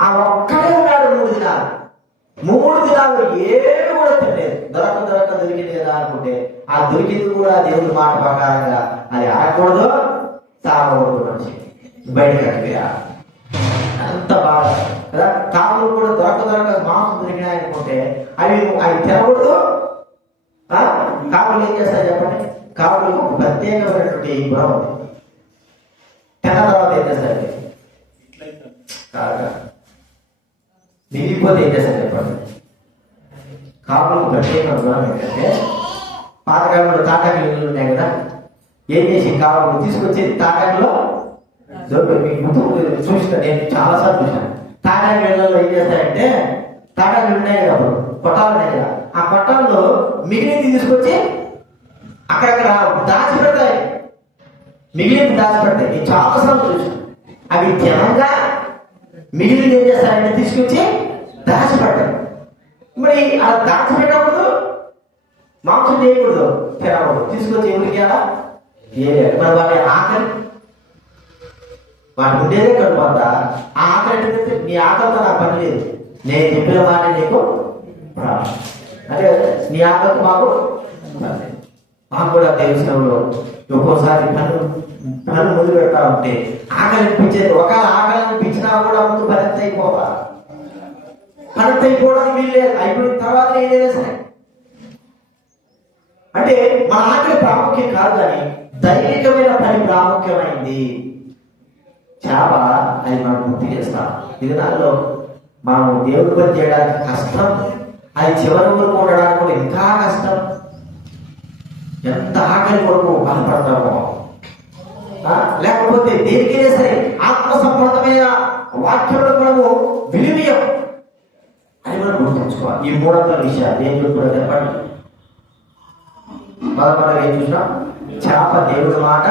ఆ ఒక్కడే ఉన్నాడు 3 దినాలు. 3 దినాలు ఏడు కూడా తినలేదు. దొరికింది కదా అనుకుంటే ఆ దొరికింది కూడా దేవుడి మాట ప్రకారంగా అది ఆడకూడదు, తాగకూడదు. మనిషి బయటకు అడిగా అంత బాగా కదా. కాపులు కూడా దొరక మాంసం దొరికినాయి అనుకుంటే అవి తినకూడదు. కాపులు ఏం చేస్తాయి చెప్పండి? కాపులకు ప్రత్యేకమైనటువంటి గుణం ఉంది. తిన్న తర్వాత ఏం చేస్తారు? మిగిలిపోతే ఏం చేస్తారు చెప్పండి? కాపులకు ప్రత్యేకమైన గుణం ఏంటంటే పాతకాలంలో తాటాకులు ఇల్లు ఉన్నాయి కదా, ఏం చేసి కాపులు తీసుకొచ్చి తాటాకులో మీకు ముందు చూసిన నేను చాలాసార్లు చూసాను. తాటాకు ఇళ్లలో ఏం చేస్తాయంటే తాటాకులు ఉన్నాయి కదా, కొట్టాలు ఉన్నాయి కదా, ఆ కొట్టాల్లో మిగిలింది తీసుకొచ్చి అక్కడక్కడ దాచిపెడతాయి. మిగిలింది దాచిపెడతాయి. నేను చాలాసార్లు చూసాను. అవి జనంగా మిగిలింది ఏం చేస్తారంటే తీసుకొచ్చి దాచిపెడతారు. మరి అలా దాచిపెట్టకూడదు, మాంసం చేయకూడదు, తినకూడదు. తీసుకొచ్చి ఎవరికి అలా మరి వాటి ఆకలి వాటి ఉండేదే కడుపుతా. ఆ ఆకలి నీ ఆకలితో నాకు పని లేదు, నేను చెప్పిన మాట నీకు అంటే నీ ఆకలితో మాకు కూడా దేశంలో ఒక్కోసారి పనులు ముందు పెడతా ఉంటే ఆకలి అనిపించేది. ఒకవేళ ఆకలి అనిపించినా కూడా ముందు పనిత అయిపోవాలి. పనిత అయిపోవడానికి వీల్లేదు. అయిపోయిన తర్వాత ఏదైనా సరే అంటే మన ఆకలి ప్రాముఖ్యం కాదు, కానీ దైవికమైన పని ప్రాముఖ్యమైంది. చేప అది మనం గుర్తు చేస్తాం. ఇది దానిలో మనం దేవుడి పని చేయడానికి కష్టం, అది చివరి వరకు ఉండడానికి కూడా ఇంకా కష్టం. ఎంత ఆకలి కొరకు బాధపడతామో, లేకపోతే దేనికైనా సరే ఆత్మ సంబంధమైన వాక్యంలో మనము విలువయం అని మనం గుర్తుంచుకోవాలి. ఈ 300 విషయాలు ఏం చెప్పుకోవడం చెప్పండి. మొదటి ఏం చూసినా చేప దేవుడి మాట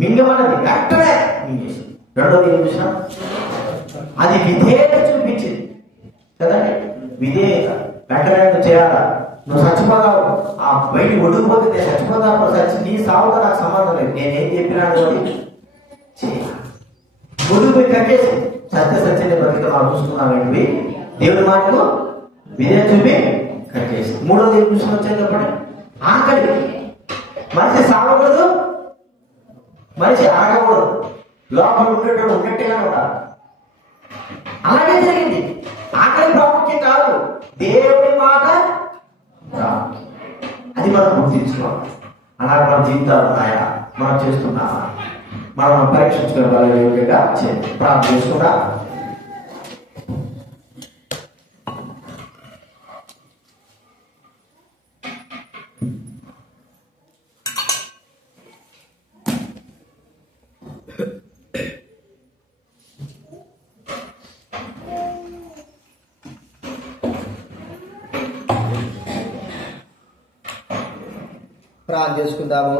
మింగమన్నది కరెక్టనే మింగేసింది. రెండోది ఏం చూసినా అది విధేయత చూపించింది కదండి. విధేయత వెంటనే చేయాలా, నువ్వు చచ్చిపోతావు, ఆ బయట ఒడ్డుకుపోతే నేను చచ్చిపోతావు, చచ్చి నీ సాగుతో నాకు సంబంధం లేదు, నేనేం చెప్పినాను అని చేయాలి. ఒడ్డుకుపోయి కట్టేసి సత్యని బతిక మనం చూసుకున్నామేంటి, దేవుడి మాటకు విధేయత చూపి కట్టేసి. మూడోది ఏం చూసిన వచ్చాయి చెప్పండి, ఆకలి. మనిషి సాగకూడదు, మనిషి ఆగకూడదు, లోపల ఉండేటప్పుడు ఉన్నట్టుగానే ఉండాలి. అలాగే జరిగింది. ఆకలి ప్రాముఖ్యం కాదు, దేవుడి మాట అది మనం గుర్తించుకోవాలి. అలాగే మన జీవితాలు ఉన్నాయా, మనం చేస్తున్నామా, మనం పరీక్షించుకోగలిగేగా ప్రార్థన చేసుకుంటా. ప్రార్థన చేసుకుందాము.